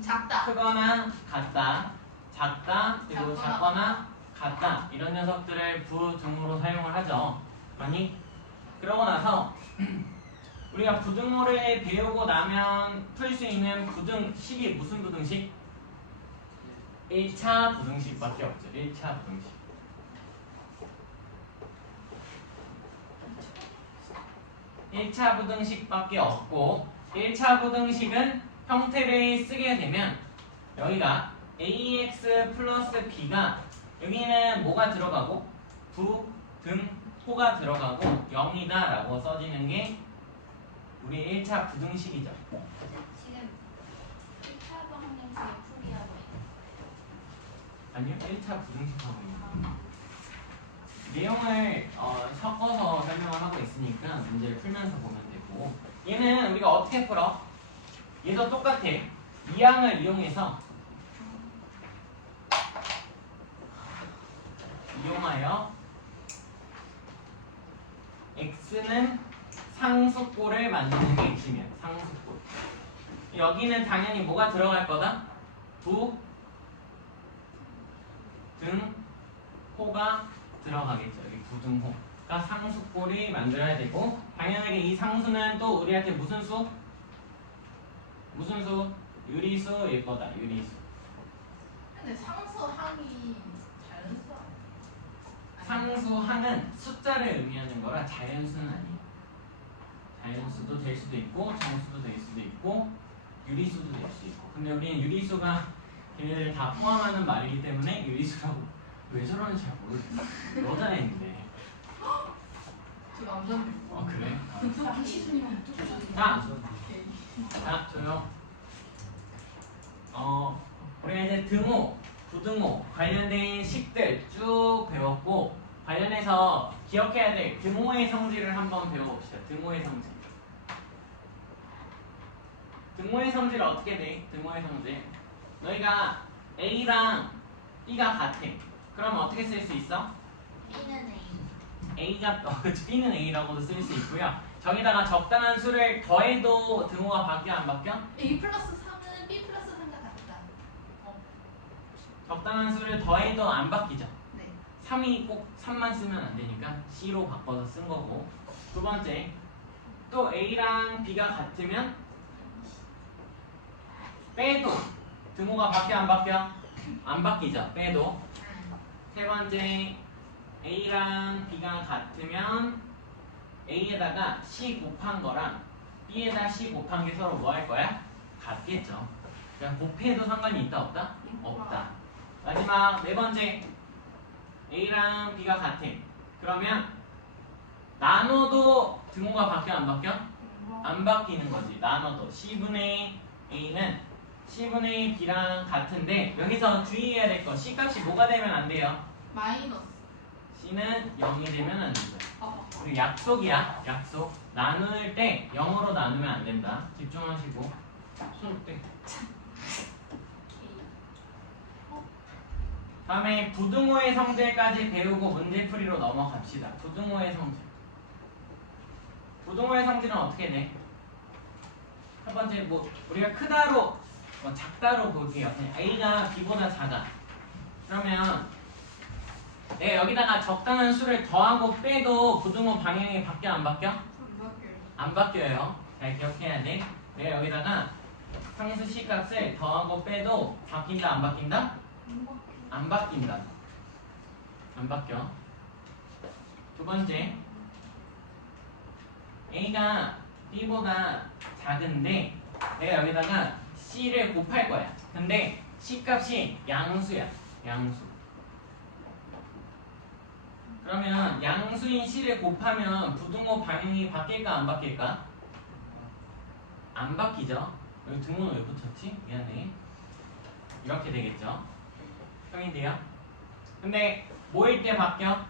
작다. 크거나 같다, 작다, 그리고 작거나. 작거나 같다 이런 녀석들을 부등호로 사용을 하죠. 아니? 그러고 나서 우리가 부등호를 배우고 나면 풀 수 있는 부등식이 무슨 부등식? 1차 부등식밖에 없죠. 1차 부등식. 1차 부등식밖에 없고 1차 부등식은 형태를 쓰게 되면 여기가 ax 플러스 b가 여기는 뭐가 들어가고 부등호가 들어가고 0이다 라고 써지는 게 우리 1차 부등식이죠. 지금 1차 방정식을 풀이하고 아니요, 1차 부등식하고 있는 거예요. 내용을 섞어서 설명을 하고 있으니까 문제를 풀면서 보면 되고, 얘는 우리가 어떻게 풀어? 얘도 똑같아. 이항을 이용해서 x는 상수꼴을 만드는 게 핵심이야. 상수꼴. 여기는 당연히 뭐가 들어갈 거다? 부등호가 들어가겠죠. 여기 부등호가 상수꼴이 만들어야 되고, 당연하게 이 상수는 또 우리한테 무슨 수? 무슨 수? 유리수일 거다. 유리수. 근데 상수항이 자연수 아니야? 상수항은 숫자를 의미하는 거라 자연수는 아니에요. 자연수도 될 수도 있고 정수도 될 수도 있고 유리수도 될 수 있고. 근데 우리는 유리수가 걔네들 다 포함하는 말이기 때문에 유리수라고 왜 저러는지 잘 모르겠어. 여자애인데. 저 남자인데. 그래? 시순이랑 뚝뚝. 자, 조용. 우리가 이제 등호, 부등호 관련된 식들 쭉 배웠고, 관련해서 기억해야 될 등호의 성질을 한번 배워봅시다. 등호의 성질. 등호의 성질 어떻게 돼? 등호의 성질. 너희가 A랑 B가 같아. 그럼 어떻게 쓸 수 있어? B는 A. A가 그치, B는 A라고도 쓸 수 있고요. 저기다가 적당한 수를 더해도 등호가 바뀌어 안 바뀌어? A 플러스 3은 B 플러스 3과 같다. 적당한 수를 더해도 안 바뀌죠. 네. 3이 꼭 3만 쓰면 안 되니까 C로 바꿔서 쓴 거고. 두 번째, 또 A랑 B가 같으면 빼도 등호가 바뀌어 안 바뀌어? 안 바뀌죠. 빼도. 세 번째, A랑 B가 같으면 A에다가 C 곱한 거랑 B에다 C 곱한 게 서로 뭐 할 거야? 같겠죠. 그냥 곱해도 상관이 있다 없다? 없다. 마지막 네 번째, A랑 B가 같아. 그러면 나눠도 등호가 바뀌어 안 바뀌어? 안 바뀌는 거지. 나눠도 C분의 A는 C분의 B랑 같은데 여기서 주의해야 될 거 C 값이 뭐가 되면 안 돼요? 마이너스. C는 0이 되면 안 된다. 아, 그리고 약속이야. 약속. 나눌 때 0으로 나누면 안 된다. 집중하시고 손 떼. 다음에 부등호의 성질까지 배우고 문제풀이로 넘어갑시다. 부등호의 성질. 부등호의 성질은 어떻게 돼? 첫 번째 뭐 우리가 크다로 작다로 볼게요. 그냥 A가 B보다 작아. 그러면 내가 여기다가 적당한 수를 더하고 빼도 부등호 방향이 바뀌어 안 바뀌어? 안 바뀌어요. 잘 기억해야 돼. 내가 여기다가 상수 C 값을 더하고 빼도 바뀐다 안 바뀐다? 안 바뀐다. 안 바뀌어. 두 번째, A가 B보다 작은데 내가 여기다가 C를 곱할 거야. 근데 C 값이 양수야. 양수. 그러면 양수인 C를 곱하면 부등호 방향이 바뀔까 안 바뀔까? 안 바뀌죠. 여기 등호는 왜 붙였지? 미안해. 이렇게 되겠죠. 형인데요. 근데 뭐일 때 바뀌어?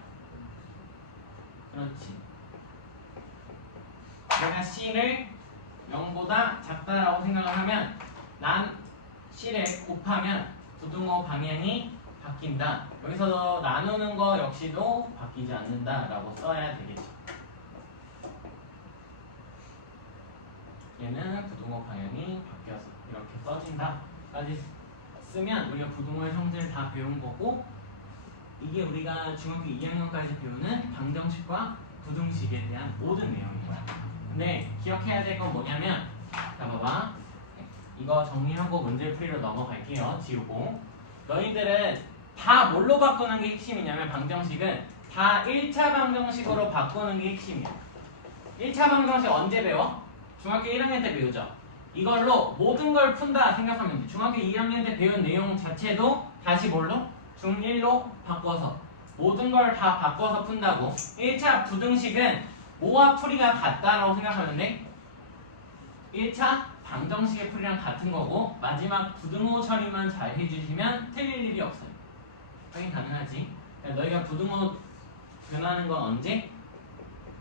그렇지. 내가 C를 0보다 작다라고 생각을 하면 난 C를 곱하면 부등호 방향이 바뀐다. 여기서 나누는 거 역시도 바뀌지 않는다라고 써야 되겠죠. 얘는 부등호 방향이 바뀌어서 이렇게 써진다까지 쓰면 우리가 부등호의 형태를 다 배운 거고, 이게 우리가 중학교 2학년까지 배우는 방정식과 부등식에 대한 모든 내용인 거야. 근데 기억해야 될 건 뭐냐면, 자 봐봐, 이거 정리하고 문제 풀이로 넘어갈게요. 지우고. 너희들은 다 뭘로 바꾸는 게 핵심이냐면, 방정식은 다 1차 방정식으로 바꾸는 게 핵심이야. 1차 방정식 언제 배워? 중학교 1학년 때 배우죠. 이걸로 모든 걸 푼다 생각하면 돼. 중학교 2학년 때 배운 내용 자체도 다시 뭘로? 중1로 바꿔서 모든 걸 다 바꿔서 푼다고. 1차 부등식은 뭐와 풀이가 같다라고 생각하는데 1차 방정식의 풀이랑 같은 거고, 마지막 부등호 처리만 잘 해주시면 틀릴 일이 없어요. 확인 가능하지? 그러니까 너희가 부등호 변하는 건 언제?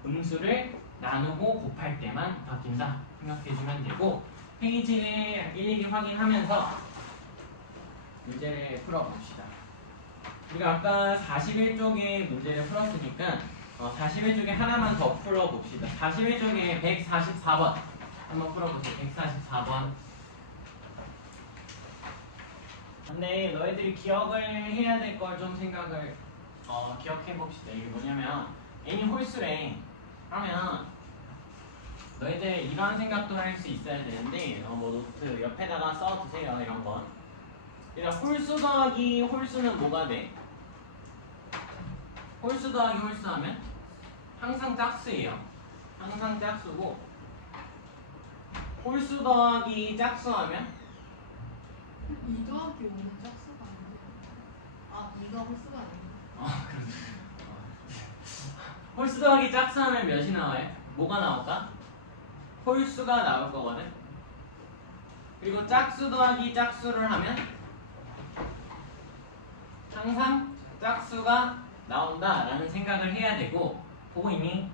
음수를 나누고 곱할 때만 바뀐다 생각해주면 되고, 페이지를 일일이 확인하면서 문제를 풀어봅시다. 우리가 아까 41쪽에 문제를 풀었으니까 41쪽에 하나만 더 풀어봅시다. 41쪽에 144번 한번 풀어보세요. 144번. 근데 너희들이 기억을 해야 될 걸 좀 생각을 기억해봅시다. 이게 뭐냐면 n이 홀수래 하면 너희들 이런 생각도 할 수 있어야 되는데, 뭐 노트 옆에다가 써두세요. 이런 건 일단 홀수 더하기 홀수는 뭐가 돼? 홀수 더하기 홀수 하면 항상 짝수예요. 항상 짝수고, 홀수 더하기 짝수 하면 2 더하기 5는 짝수가 아니에요. 아, 2가 홀수가 아니에요. 그렇지. 홀수 더하기 짝수 하면 몇이 나와요? 뭐가 나올까? 홀수가 나올 거거든. 그리고 짝수 더하기 짝수를 하면 항상 짝수가 나온다라는 생각을 해야 되고, 그거 이미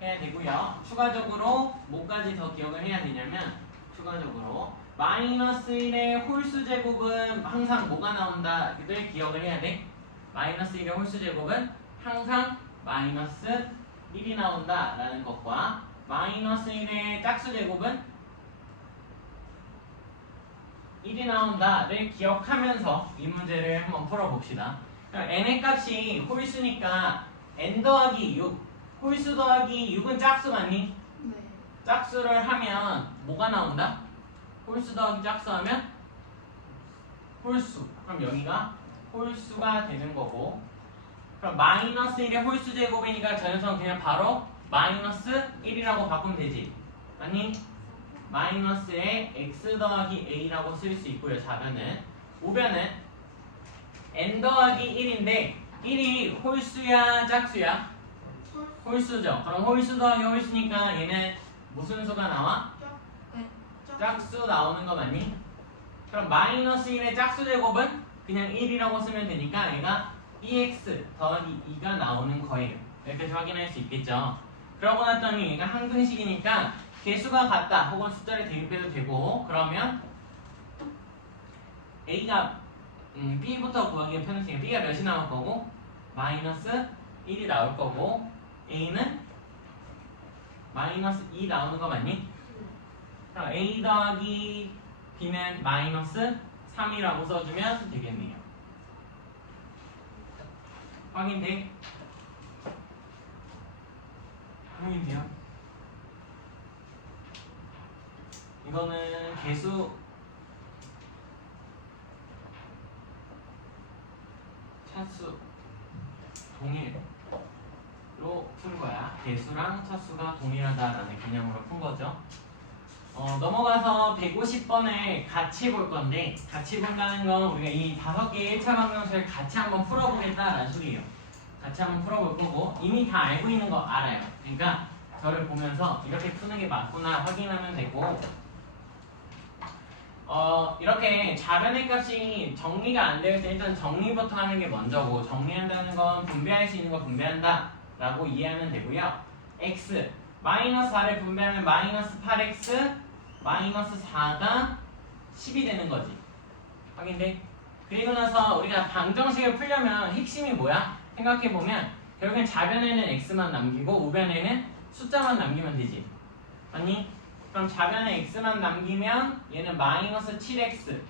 해야 되고요. 추가적으로 뭐까지 더 기억을 해야 되냐면, 추가적으로 마이너스 1의 홀수 제곱은 항상 뭐가 나온다를 기억을 해야 돼. 마이너스 1의 홀수 제곱은 항상 마이너스 1이 나온다라는 것과, 마이너스 1의 짝수 제곱은 1이 나온다를 기억하면서 이 문제를 한번 풀어봅시다. n의 값이 홀수니까 n 더하기 6, 홀수 더하기 6은 짝수 맞니? 네. 짝수를 하면 뭐가 나온다? 홀수 더하기 짝수 하면 홀수. 그럼 여기가 홀수가 되는 거고, 그럼 마이너스 1의 홀수 제곱이니까 저 녀석은 그냥 바로 마이너스 1이라고 바꾸면 되지. 아니, 마이너스에 x 더하기 a라고 쓸 수 있고요. 좌변은. 우변은 n 더하기 1인데 1이 홀수야 짝수야? 홀수죠. 그럼 홀수 더하기 홀수니까 얘는 무슨 수가 나와? 짝수 나오는 거 맞니? 그럼 마이너스 1의 짝수 제곱은 그냥 1이라고 쓰면 되니까 얘가 2x 더하기 2가 나오는 거예요. 이렇게 확인할 수 있겠죠. 그러고 났더니 얘가 항등식이니까 개수가 같다 혹은 숫자를 대입해도 되고, 그러면 A가 B부터 구하기가 편했으니까 B가 몇이 나올 거고 마이너스 1이 나올 거고, A는 마이너스 2 나오는 거 맞니? 그럼 A 더하기 B는 마이너스 3이라고 써주면 되겠네요. 확인돼? 확인돼요? 이거는 개수 차수 동일로 푼 거야. 배수랑 차수가 동일하다라는 개념으로 푼 거죠. 넘어가서 150번을 같이 볼 건데, 같이 본다는 건 우리가 이 5개의 1차 방정식을 같이 한번 풀어보겠다라는 소리예요. 같이 한번 풀어볼 거고, 이미 다 알고 있는 거 알아요. 그러니까 저를 보면서 이렇게 푸는 게 맞구나 확인하면 되고, 이렇게 좌변의 값이 정리가 안 되어 있을 때 일단 정리부터 하는 게 먼저고, 정리한다는 건 분배할 수 있는 거 분배한다 라고 이해하면 되고요. x 마이너스 4를 분배하면 마이너스 8x 마이너스 4가 10이 되는 거지. 확인돼? 그리고 나서 우리가 방정식을 풀려면 핵심이 뭐야? 생각해보면 결국엔 좌변에는 x만 남기고 우변에는 숫자만 남기면 되지. 아니? 그럼 좌변에 x만 남기면 얘는 마이너스 7x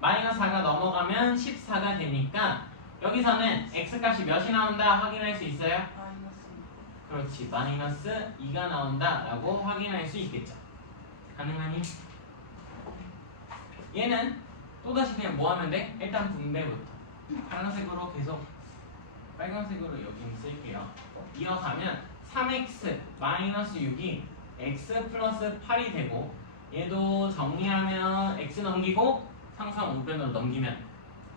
마이너스 4가 넘어가면 14가 되니까 여기서는 x값이 몇이 나온다 확인할 수 있어요? 그렇지, 마이너스 2가 나온다 라고 확인할 수 있겠죠. 가능하니? 얘는 또다시 그냥 뭐 하면 돼? 일단 분배부터 파란색으로 계속 빨간색으로 여기 쓸게요. 이어가면 3x 마이너스 6이 x 플러스 8이 되고, 얘도 정리하면 x 넘기고 상수항 우변으로 넘기면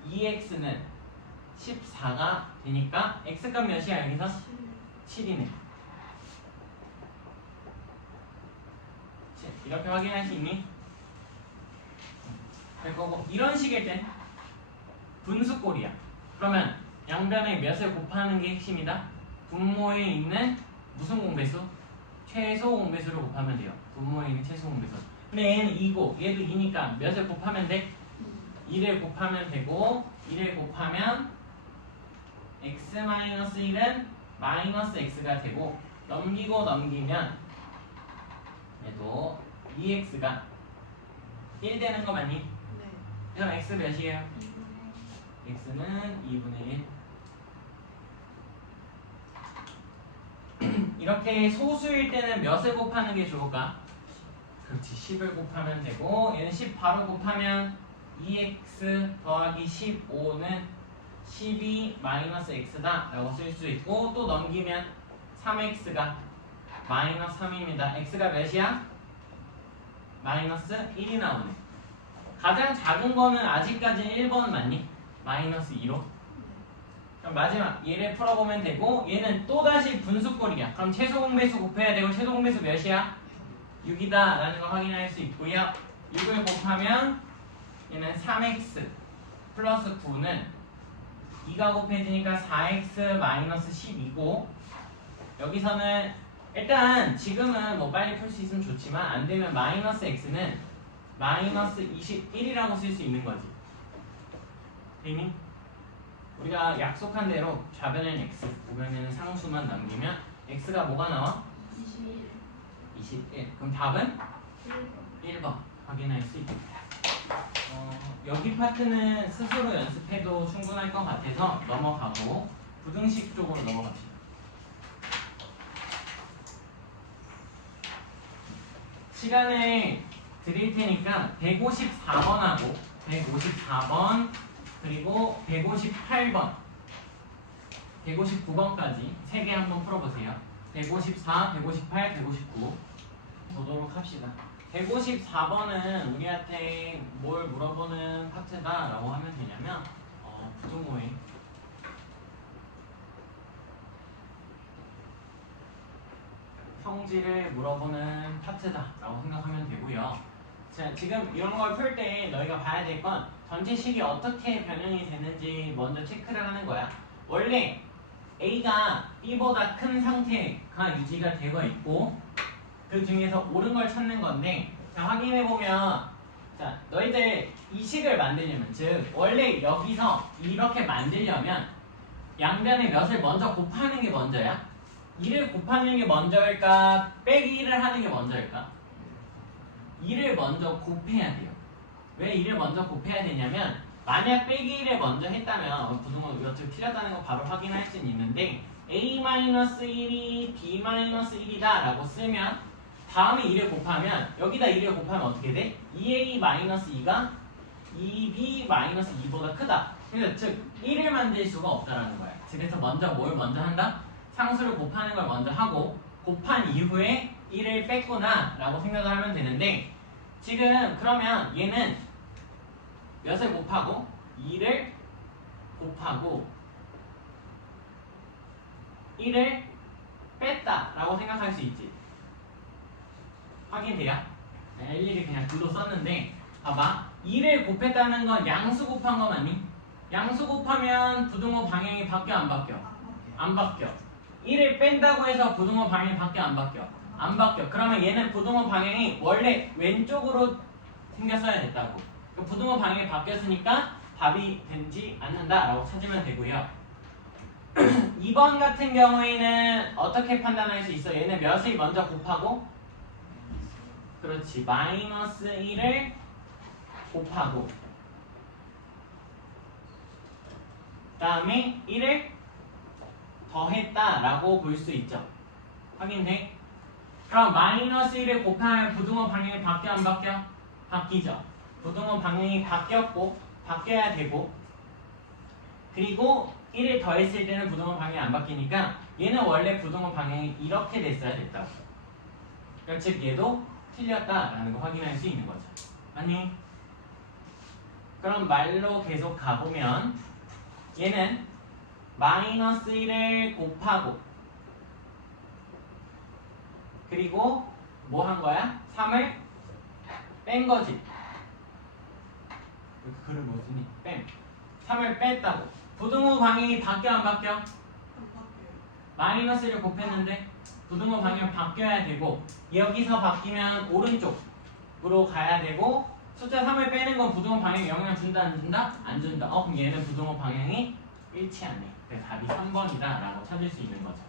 2x는 14가 되니까 x값 몇이야 여기서? 7이네. 이렇게 확인할 수 있니? 될 거고, 이런 식일 땐 분수꼴이야. 그러면 양변에 몇을 곱하는 게 핵심이다. 분모에 있는 무슨 공배수? 최소 공배수를 곱하면 돼요. 분모에 있는 최소 공배수. 근데 얘는 2고 얘도 2니까 몇을 곱하면 돼? 2를 곱하면 되고, 2를 곱하면 x-1은 마이너스 x가 되고, 넘기고 넘기면 얘도 2x가 1 되는 거 맞니? 네. 그럼 x 몇이에요? x는 2분의 1. 이렇게 소수일 때는 몇을 곱하는 게 좋을까? 그렇지, 10을 곱하면 되고, 얘는 10 바로 곱하면 2x 더하기 15는 12 마이너스 x다 라고 쓸 수 있고, 또 넘기면 3x가 마이너스 3입니다. x가 몇이야? 마이너스 1이 나오네. 가장 작은 거는 아직까지는 1번 맞니? 마이너스 2로. 그럼 마지막 얘를 풀어보면 되고, 얘는 또다시 분수꼴이야. 그럼 최소 공배수 곱해야 되고, 최소 공배수 몇이야? 6이다 라는 걸 확인할 수 있고요. 6을 곱하면 얘는 3x 플러스 9는 2가 곱해지니까 4x 마이너스 10이고, 여기서는 일단 지금은 뭐 빨리 풀 수 있으면 좋지만 안 되면 마이너스 x는 마이너스 21이라고 쓸 수 있는 거지. 되니? 우리가 약속한 대로 좌변에는 x, 우변에는 상수만 남기면 x가 뭐가 나와? 21. 그럼 답은? 1번 확인할 수 있겠다. 여기 파트는 스스로 연습해도 충분할 것 같아서 넘어가고 부등식 쪽으로 넘어갑시다. 시간을 드릴 테니까 154번하고 154번 그리고 158번 159번까지 3개 한번 풀어보세요. 154, 158, 159 보도록 합시다. 154번은 우리한테 뭘 물어보는 파트다 라고 하면 되냐면 부등호의 성질을 물어보는 파트다 라고 생각하면 되고요. 자, 지금 이런 걸 풀 때 너희가 봐야 될 건 전체 식이 어떻게 변형이 되는지 먼저 체크를 하는 거야. 원래 A가 B보다 큰 상태가 유지가 되어 있고, 그 중에서 옳은 걸 찾는 건데, 자, 확인해보면, 자, 너희들 이 식을 만들려면, 즉 원래 여기서 이렇게 만들려면 양변에 몇을 먼저 곱하는 게 먼저야? 2를 곱하는 게 먼저일까? 빼기 1을 하는 게 먼저일까? 2를 먼저 곱해야 돼요. 왜 2를 먼저 곱해야 되냐면, 만약 빼기 1을 먼저 했다면 부등호 이것들 틀렸다는 거 바로 확인할 수는 있는데, A-1이 B-1이다 라고 쓰면 다음에 2를 곱하면 여기다 2를 곱하면 어떻게 돼? 2A-2가 2B-2보다 크다. 그래서 즉 1을 만들 수가 없다라는 거야. 그래서 먼저 뭘 먼저 한다? 상수를 곱하는 걸 먼저 하고 곱한 이후에 1을 뺐구나 라고 생각을 하면 되는데 지금 그러면 얘는 몇을 곱하고 2를 곱하고 1을 뺐다 라고 생각할 수 있지. 확인돼요? 네, 일일이 그냥 글로 썼는데 봐봐 2를 곱했다는 건 양수 곱한 거 맞니? 양수 곱하면 부등호 방향이 바뀌어 안 바뀌어? 안 바뀌어. 1을 뺀다고 해서 부등호 방향이 바뀌어 안 바뀌어? 안 바뀌어. 그러면 얘는 부등호 방향이 원래 왼쪽으로 생겼어야 됐다고. 그 부등호 방향이 바뀌었으니까 답이 되지 않는다라고 찾으면 되고요. 2번 같은 경우에는 어떻게 판단할 수 있어? 얘는 몇을 먼저 곱하고 그렇지 마이너스 1을 곱하고 그 다음에 1을 더했다라고 볼 수 있죠. 확인돼? 그럼 마이너스 1을 곱하면 부등호 방향이 바뀌어 안 바뀌어? 바뀌죠. 부등호 방향이 바뀌었고 바뀌어야 되고 그리고 1을 더했을 때는 부등호 방향이 안 바뀌니까 얘는 원래 부등호 방향이 이렇게 됐어야 됐다고. 그러니까 즉 얘도 틀렸다라는 거 확인할 수 있는 거죠. 아니? 그럼 말로 계속 가보면 얘는 마이너스 1을 곱하고 그리고 뭐 한 거야? 3을 뺀 거지. 글을 뭐 쓰니? 뺀. 3을 뺐다고. 부등호 방향이 바뀌어 안 바뀌어? 마이너스 1을 곱했는데 부등호 방향 바뀌어야 되고 여기서 바뀌면 오른쪽으로 가야 되고 숫자 3을 빼는 건 부등호 방향에 영향을 준다 안 준다? 안 준다. 그럼 얘는 부등호 방향이 일치하네. 그래서 답이 3번이다 라고 찾을 수 있는 거죠.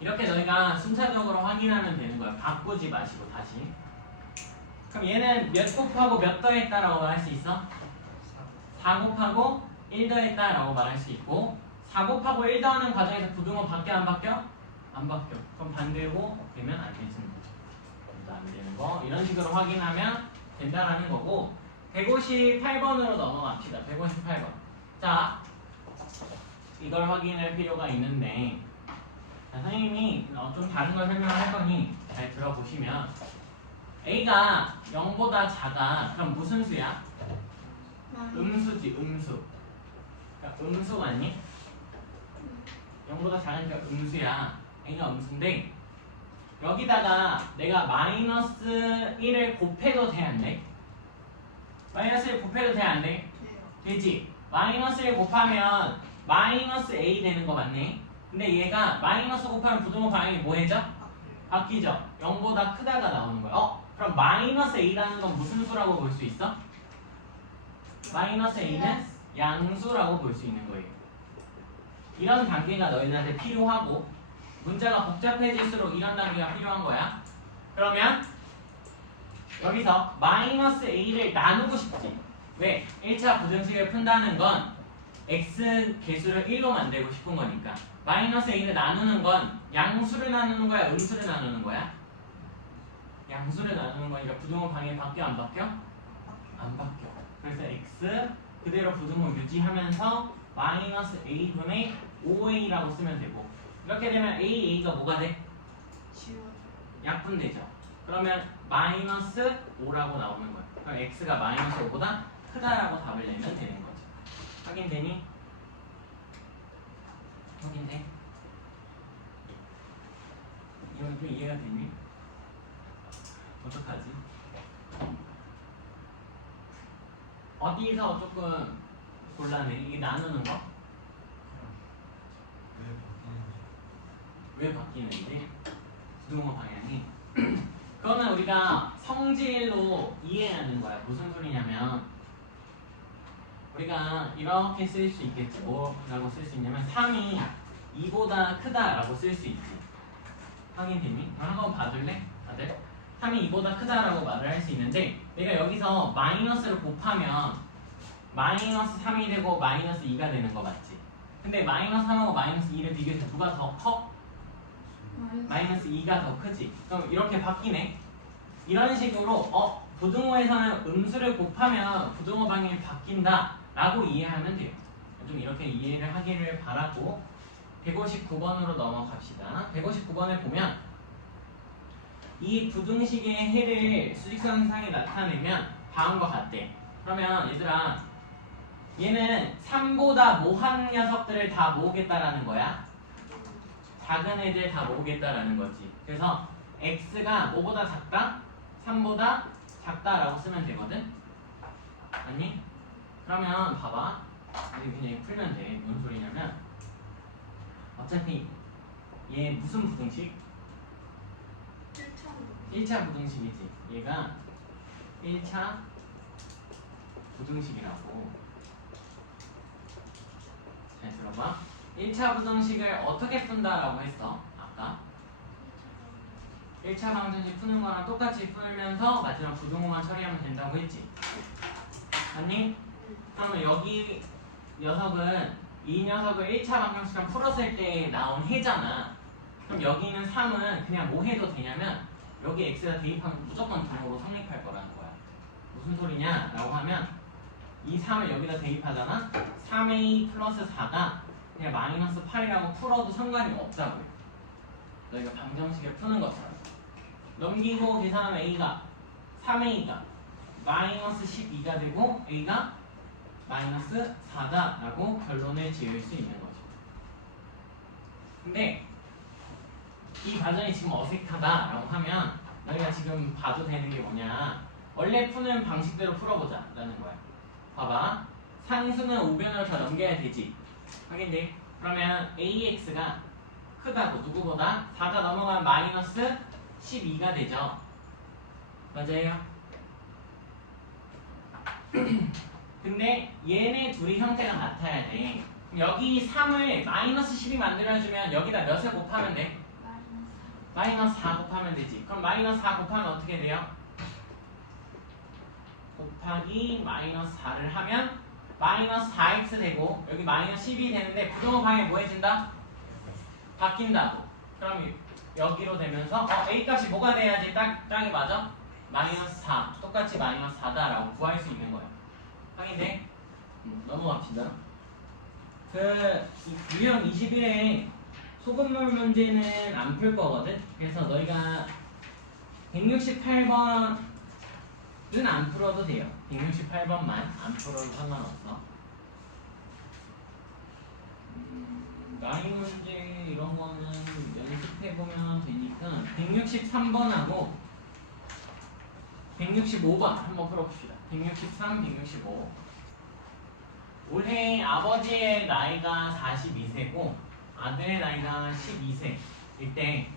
이렇게 너희가 순차적으로 확인하면 되는 거야. 바꾸지 마시고 다시. 그럼 얘는 몇 곱하고 몇 더했다라고 말할 수 있어? 4 곱하고 1 더했다라고 말할 수 있고 4 곱하고 1 더하는 과정에서 부등호 바뀌어 안 바뀌어? 안 바뀌어. 그럼 반대로 되면 안 되는 거죠. 안 되는 거 이런 식으로 확인하면 된다라는 거고 158번으로 넘어갑시다. 158번. 자, 이걸 확인할 필요가 있는데 자, 선생님이 좀 다른 걸 설명을 할 거니 잘 들어보시면 A가 0보다 작아. 그럼 무슨 수야? 음수지, 음수. 그러니까 음수 맞니? 0보다 작으니까 음수야. A가 음수인데 여기다가 내가 마이너스 1을 곱해도 돼, 안 돼? 마이너스 1 곱해도 돼, 안 돼? 되지? 마이너스 1 곱하면 마이너스 A 되는 거 맞네? 근데 얘가 마이너스 곱하면 부등호 방향이 뭐해져? 바뀌죠? 0보다 크다가 나오는 거야. 그럼 마이너스 A라는 건 무슨 수라고 볼 수 있어? 마이너스 A는 양수라고 볼 수 있는 거예요. 이런 단계가 너희들한테 필요하고 문자가 복잡해질수록 이런 단계가 필요한 거야. 그러면 여기서 마이너스 A를 나누고 싶지. 왜? 1차 부등식을 푼다는 건 x 개수를 1로 만들고 싶은 거니까 마이너스 A를 나누는 건 양수를 나누는 거야? 음수를 나누는 거야? 양수를 나누는 거니까 부등호 방향이 바뀌어 안 바뀌어? 안 바뀌어. 그래서 x 그대로 부등호 유지하면서 마이너스 a분의 5a라고 쓰면 되고 이렇게 되면 a가 뭐가 돼? 약분되죠. 그러면 마이너스 5라고 나오는 거야. 그럼 x가 마이너스 5보다 크다라고 답을 내면 되는 거죠. 확인되니? 확인돼? 이건 좀 이해가 되니? 어떡하지? 어디서 조금 곤란해? 이게 나누는 거? 왜 바뀌는지? 부등호 방향이 그거는 우리가 성질로 이해하는 거야. 무슨 소리냐면 우리가 이렇게 쓸 수 있겠지. 뭐라고 쓸 수 있냐면 3이 2보다 크다라고 쓸 수 있지. 확인되니? 그럼 한번 봐줄래? 다들? 3이 2보다 크다라고 말을 할 수 있는데 내가 여기서 마이너스를 곱하면 마이너스 3이 되고 마이너스 2가 되는 거 맞지? 근데 마이너스 3하고 마이너스 2를 비교해서 누가 더 커? 마이너스 2가 더 크지? 그럼 이렇게 바뀌네? 이런 식으로 부등호에서는 음수를 곱하면 부등호 방향이 바뀐다 라고 이해하면 돼요. 좀 이렇게 이해를 하기를 바라고 159번으로 넘어갑시다. 159번을 보면 이 부등식의 해를 수직선상에 나타내면 다음과 같대. 그러면 얘들아 얘는 3보다 뭐한 녀석들을 다 모으겠다라는 거야? 작은 애들 다 모으겠다라는 거지. 그래서 x가 뭐보다 작다? 3보다 작다라고 쓰면 되거든? 아니? 그러면 봐봐. 우리 그냥 풀면 돼. 뭔 소리냐면 어차피 얘 무슨 부등식? 1차 부등식이지. 얘가 1차 부등식이라고. 잘 들어봐. 1차 부등식을 어떻게 푼다라고 했어? 아까 1차 방정식 푸는 거랑 똑같이 풀면서 마지막 부등호만 처리하면 된다고 했지. 아니? 그러면 여기 녀석은 이 녀석을 1차 방정식을 풀었을 때 나온 해잖아. 그럼 여기 있는 3은 그냥 뭐 해도 되냐면 여기 x가 대입하면 무조건 등호로 성립할 거라는 거야. 무슨 소리냐? 라고 하면 이 3을 여기다 대입하잖아. 3a 플러스 4가 그냥 마이너스 8이라고 풀어도 상관이 없다고요. 너희가 방정식을 푸는 것처럼. 넘기고 계산하면 a가 3a가 마이너스 12가 되고 a가 마이너스 4다라고 결론을 지을 수 있는 거죠. 근데 이 과정이 지금 어색하다라고 하면 너희가 지금 봐도 되는 게 뭐냐, 원래 푸는 방식대로 풀어보자 라는 거야. 봐봐, 상수는 우변으로 다 넘겨야 되지. 확인돼? 그러면 AX가 크다고 누구보다 4가 넘어가면 마이너스 12가 되죠. 맞아요? 근데 얘네 둘이 형태가 같아야 돼. 여기 3을 마이너스 12 만들어주면 여기다 몇을 곱하면 돼? 마이너스 4 곱하면 되지. 그럼 마이너스 4 곱하면 어떻게 돼요? 곱하기 마이너스 4를 하면 마이너스 4x 되고 여기 마이너스 12 되는데 부등호 방향이 뭐 해진다? 바뀐다고. 그럼 여기로 되면서 a 값이 뭐가 돼야지 딱이 맞아? 마이너스 4. 똑같이 마이너스 4다라고 구할 수 있는 거야. 확인돼? 넘어갑시다. 유형 21에 소금물 문제는 안 풀 거거든? 그래서 너희가 168번은 안 풀어도 돼요. 168번만 안 풀어도 상관없어. 나이 문제 이런 거는 연습해보면 되니까 163번하고 165번 한번 풀어봅시다. 163, 165. 올해 아버지의 나이가 42세고 아들의 나이가 12세일 때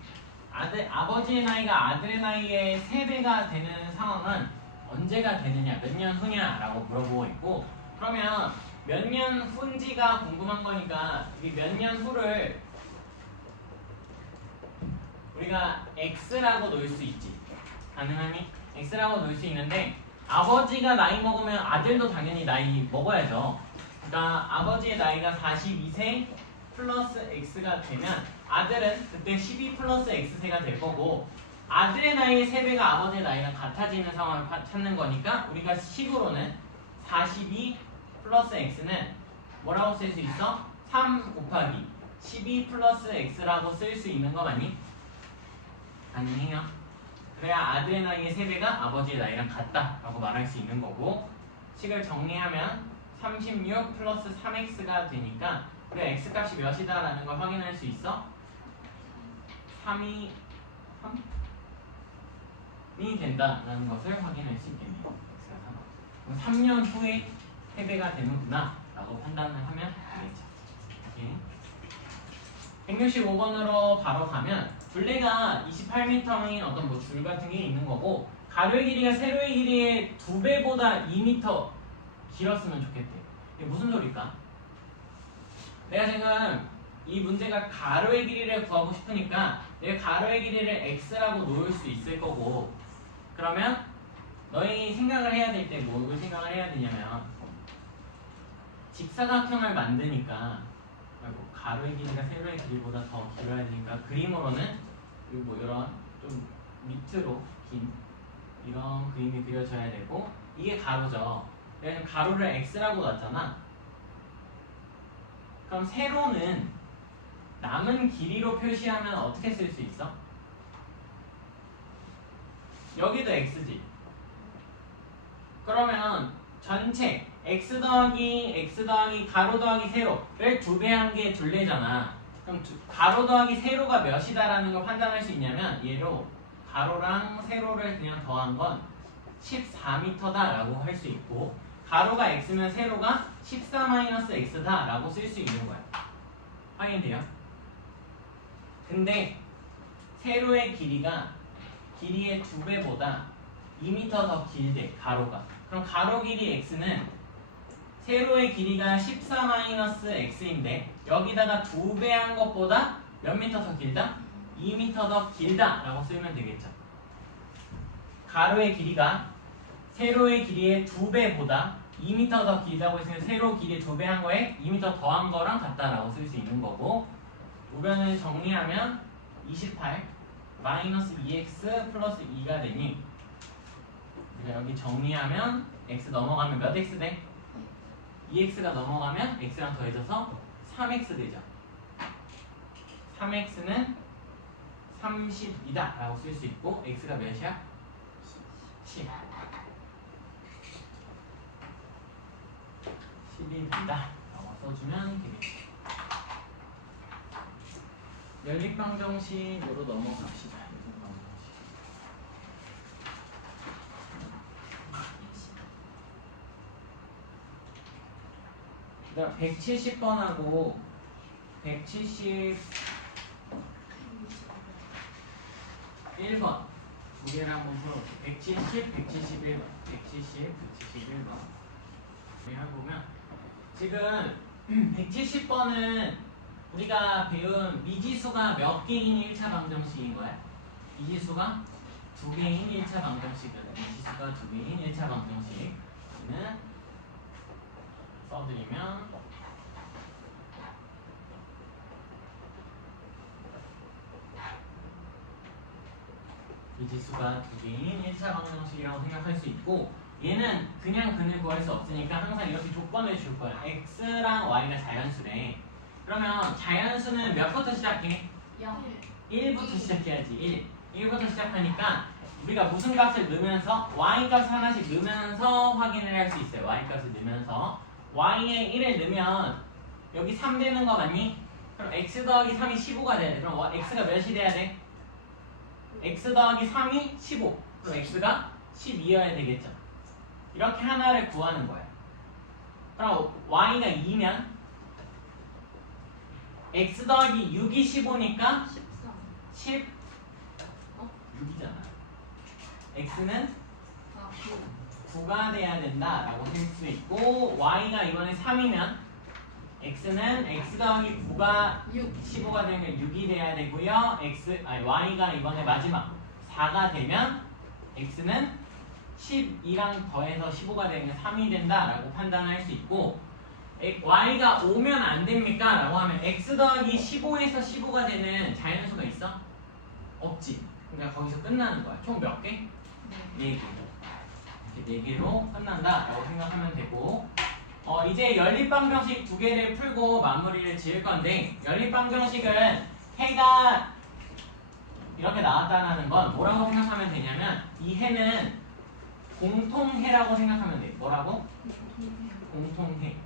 아버지의 나이가 아들의 나이의 3배가 되는 상황은 언제가 되느냐, 몇 년 후냐라고 물어보고 있고, 그러면 몇 년 후인지가 궁금한 거니까 이 몇 년 후를 우리가 x라고 놓을 수 있지. 가능하니? x라고 놓을 수 있는데 아버지가 나이 먹으면 아들도 당연히 나이 먹어야죠. 그러니까 아버지의 나이가 42세 플러스 x가 되면 아들은 그때 12 플러스 x세가 될 거고, 아들의 나이의 3배가 아버지의 나이랑 같아지는 상황을 찾는 거니까 우리가 식으로는 42 플러스 x는 뭐라고 쓸 수 있어? 3 곱하기 12 플러스 x라고 쓸 수 있는 거 맞니? 가능해요. 그래야 아들의 나이의 3배가 아버지의 나이랑 같다라고 말할 수 있는 거고, 식을 정리하면 36 플러스 3x가 되니까 우리가 x값이 몇이다 라는 걸 확인할 수 있어? 3이 3이 된다라는 것을 확인할 수 있겠네요. x가 3. 그럼 3년 후에 3배가 되는구나 라고 판단을 하면 되겠죠. 165번으로 바로 가면 둘레가 28m인 어떤 뭐 줄 같은 게 있는 거고, 가로의 길이가 세로의 길이의 2배보다 2m 길었으면 좋겠대. 이게 무슨 소리일까? 내가 지금 이 문제가 가로의 길이를 구하고 싶으니까 내가 가로의 길이를 x라고 놓을 수 있을 거고, 그러면 너희 생각을 해야 될 때 뭘 생각을 해야 되냐면, 직사각형을 만드니까 가로의 길이가 세로의 길이보다 더 길어야 되니까 그림으로는 뭐 이런 좀 밑으로 긴 이런 그림이 그려져야 되고, 이게 가로죠. 여기는 가로를 x라고 놨잖아. 그럼 세로는 남은 길이로 표시하면 어떻게 쓸 수 있어? 여기도 x지. 그러면 전체 x 더하기 가로 더하기 세로를 2배 한 게 둘레잖아. 그럼 가로 더하기 세로가 몇이다라는 걸 판단할 수 있냐면 얘로 가로랑 세로를 그냥 더한 건 14m다라고 할 수 있고, 가로가 x면 세로가 14-x다라고 쓸 수 있는 거야. 확인돼요? 근데 세로의 길이가 길이의 2배보다 2m 더 길대, 가로가. 그럼 가로 길이 x는 세로의 길이가 14-x인데 여기다가 2배 한 것보다 몇 미터 더 길다? 2m 더 길다 라고 쓰면 되겠죠. 가로의 길이가 세로의 길이의 2배보다 2m 더 길다고 했으면 세로 길이 2배 한 거에 2m 더한 거랑 같다라고 쓸 수 있는 거고, 우변을 정리하면 28 마이너스 2x 플러스 2가 되니, 여기 정리하면 x 넘어가면 몇 x 돼? 2x가 넘어가면 x랑 더해져서 3x 되죠. 3x는 30이다 라고 쓸 수 있고, x가 몇이야? 10. 10이다 라고 써주면 되겠죠. 연립방정식으로 넘어갑시다. 그다음 170번하고 171번 두 개를 한번 풀어볼게요. 170, 171번, 170, 171번 해보면 지금 170번은 우리가 배운 미지수가 몇 개인 1차 방정식인 거야? 미지수가 2개인 1차 방정식이거든. 미지수가 2개인 1차 방정식은 써드리면 미지수가 2개인 1차 방정식이라고 생각할 수 있고, 얘는 그냥 근을 구할 수 없으니까 항상 이렇게 조건을 줄 거야. x랑 y가 자연수래. 그러면 자연수는 몇부터 시작해? 0. 1부터 시작해야지. 1부터 시작하니까 우리가 무슨 값을 넣으면서 y 값을 하나씩 넣으면서 확인을 할 수 있어요. y 값을 넣으면서 y에 1을 넣으면 여기 3 되는 거 맞니? 그럼 x 더하기 3이 15가 돼야 돼. 그럼 x가 몇이 돼야 돼? x 더하기 3이 15. 그럼 x가 12여야 되겠죠. 이렇게 하나를 구하는 거야. 그럼 y가 2면 x 더하기 6이 15니까 13. 16이잖아. x는 아, 9가 돼야 된다라고 할 수 있고, y가 이번에 3이면 x는 x 더하기 9가 6. 15가 되니까 6이 돼야 되고요. y가 이번에 마지막 4가 되면 x는 12랑 더해서 15가 되면 3이 된다라고 판단할 수 있고, y가 5면 안 됩니까? 라고 하면 x 더하기 15에서 15가 되는 자연수가 있어? 없지. 그러니까 거기서 끝나는 거야. 총 몇 개? 4개. 이렇게 4개로 끝난다라고 생각하면 되고, 이제 연립방정식 2개를 풀고 마무리를 지을 건데, 연립방정식은 해가 이렇게 나왔다는 건 뭐라고 생각하면 되냐면, 이 해는 공통해라고 생각하면 돼. 뭐라고? 공통해.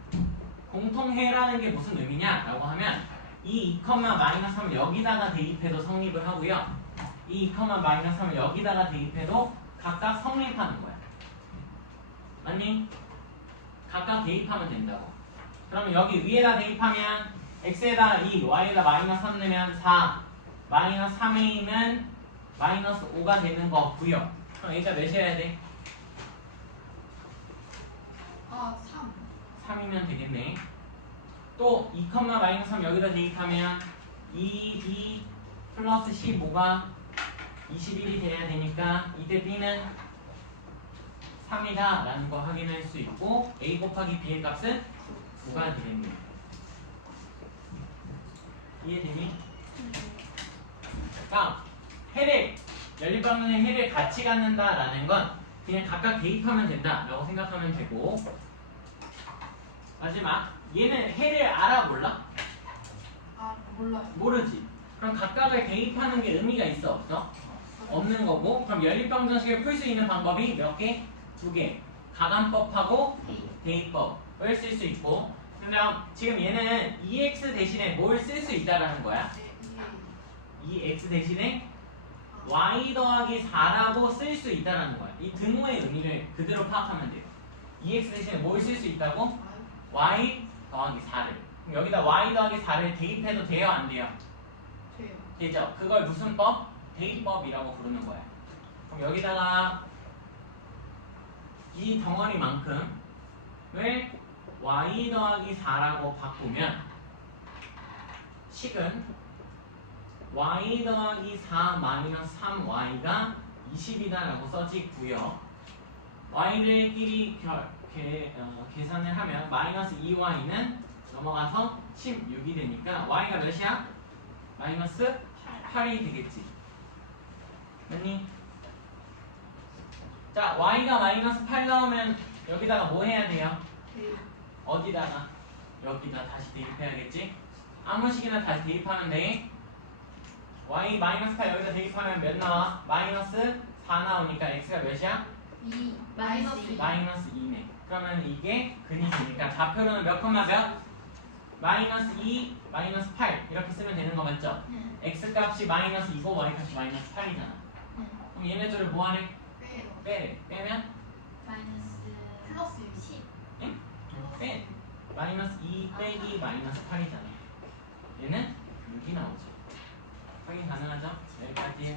공통해라는 게 무슨 의미냐라고 하면, 이 2,-3을 여기다가 대입해도 성립을 하고요, 이 2,-3을 여기다가 대입해도 각각 성립하는 거야. 맞니? 각각 대입하면 된다고. 그러면 여기 위에다 대입하면 x에다 2, y에다 -3 내면 4, -3a는 -5가 되는 거 없고요. 그럼 여기가 몇이어야 돼? 아, 3. 3이면 되겠네. 또 2,-3 여기다 대입하면 2b 플러스 15가 21이 돼야 되니까 이때 b는 3이다 라는 거 확인할 수 있고, a 곱하기 b의 값은 9가 되겠네요. 이해되니? 그러니까 해를, 연립방정의 해를 같이 갖는다라는 건 그냥 각각 대입하면 된다라고 생각하면 되고 마지막 얘는 해를 알아 몰라? 아 몰라요. 모르지. 그럼 각각을 대입하는 게 의미가 있어 없어? 없는 거고 그럼 연립방정식을 풀 수 있는 방법이 몇 개? 2개. 가감법하고 대입법을 쓸 수 있고 그럼 지금 얘는 2x 대신에 뭘 쓸 수 있다라는 거야? 네, 2x 대신에 y 더하기 4라고 쓸 수 있다라는 거야. 이 등호의 의미를 그대로 파악하면 돼요. 2x 대신에 뭘 쓸 수 있다고? y 더하기 4를. 그럼 여기다 y 더하기 4를 대입해도 돼요? 안 돼요? 돼요. 되죠? 그걸 무슨 법? 대입법이라고 부르는 거야. 그럼 여기다가 이 덩어리만큼을 y 더하기 4라고 바꾸면 식은 y 더하기 4 마이너스 3y가 20이다라고 써지고요. y들끼리 계산을 하면 마이너스 2y는 넘어가서 16이 되니까 y가 몇이야? 마이너스 8이 되겠지. 맞니? 자, y가 마이너스 8 나오면 여기다가 뭐 해야 돼요? 네. 어디다가? 여기다 다시 대입해야겠지? 아무 식이나 다시 대입하면 돼. y 마이너스 8 여기다 대입하면 몇 나와? 마이너스 4 나오니까 x가 몇이야? 2 마이너스 2. 마이너스 2네. 그러면 이게 근이 되니까 좌표로는 몇 콤마 몇? 마이너스 2, 마이너스 8 이렇게 쓰면 되는 거 맞죠? x 값이 마이너스 2고 y 값이 마이너스 8이잖아. 그럼 얘네들을 뭐하래? 빼요. 빼래. 빼면? 마이너스 플러스 10. 응? 빼. 마이너스 2 빼기 마이너스 8이잖아. 얘는 6이 나오죠. 확인 가능하죠? 여기까지.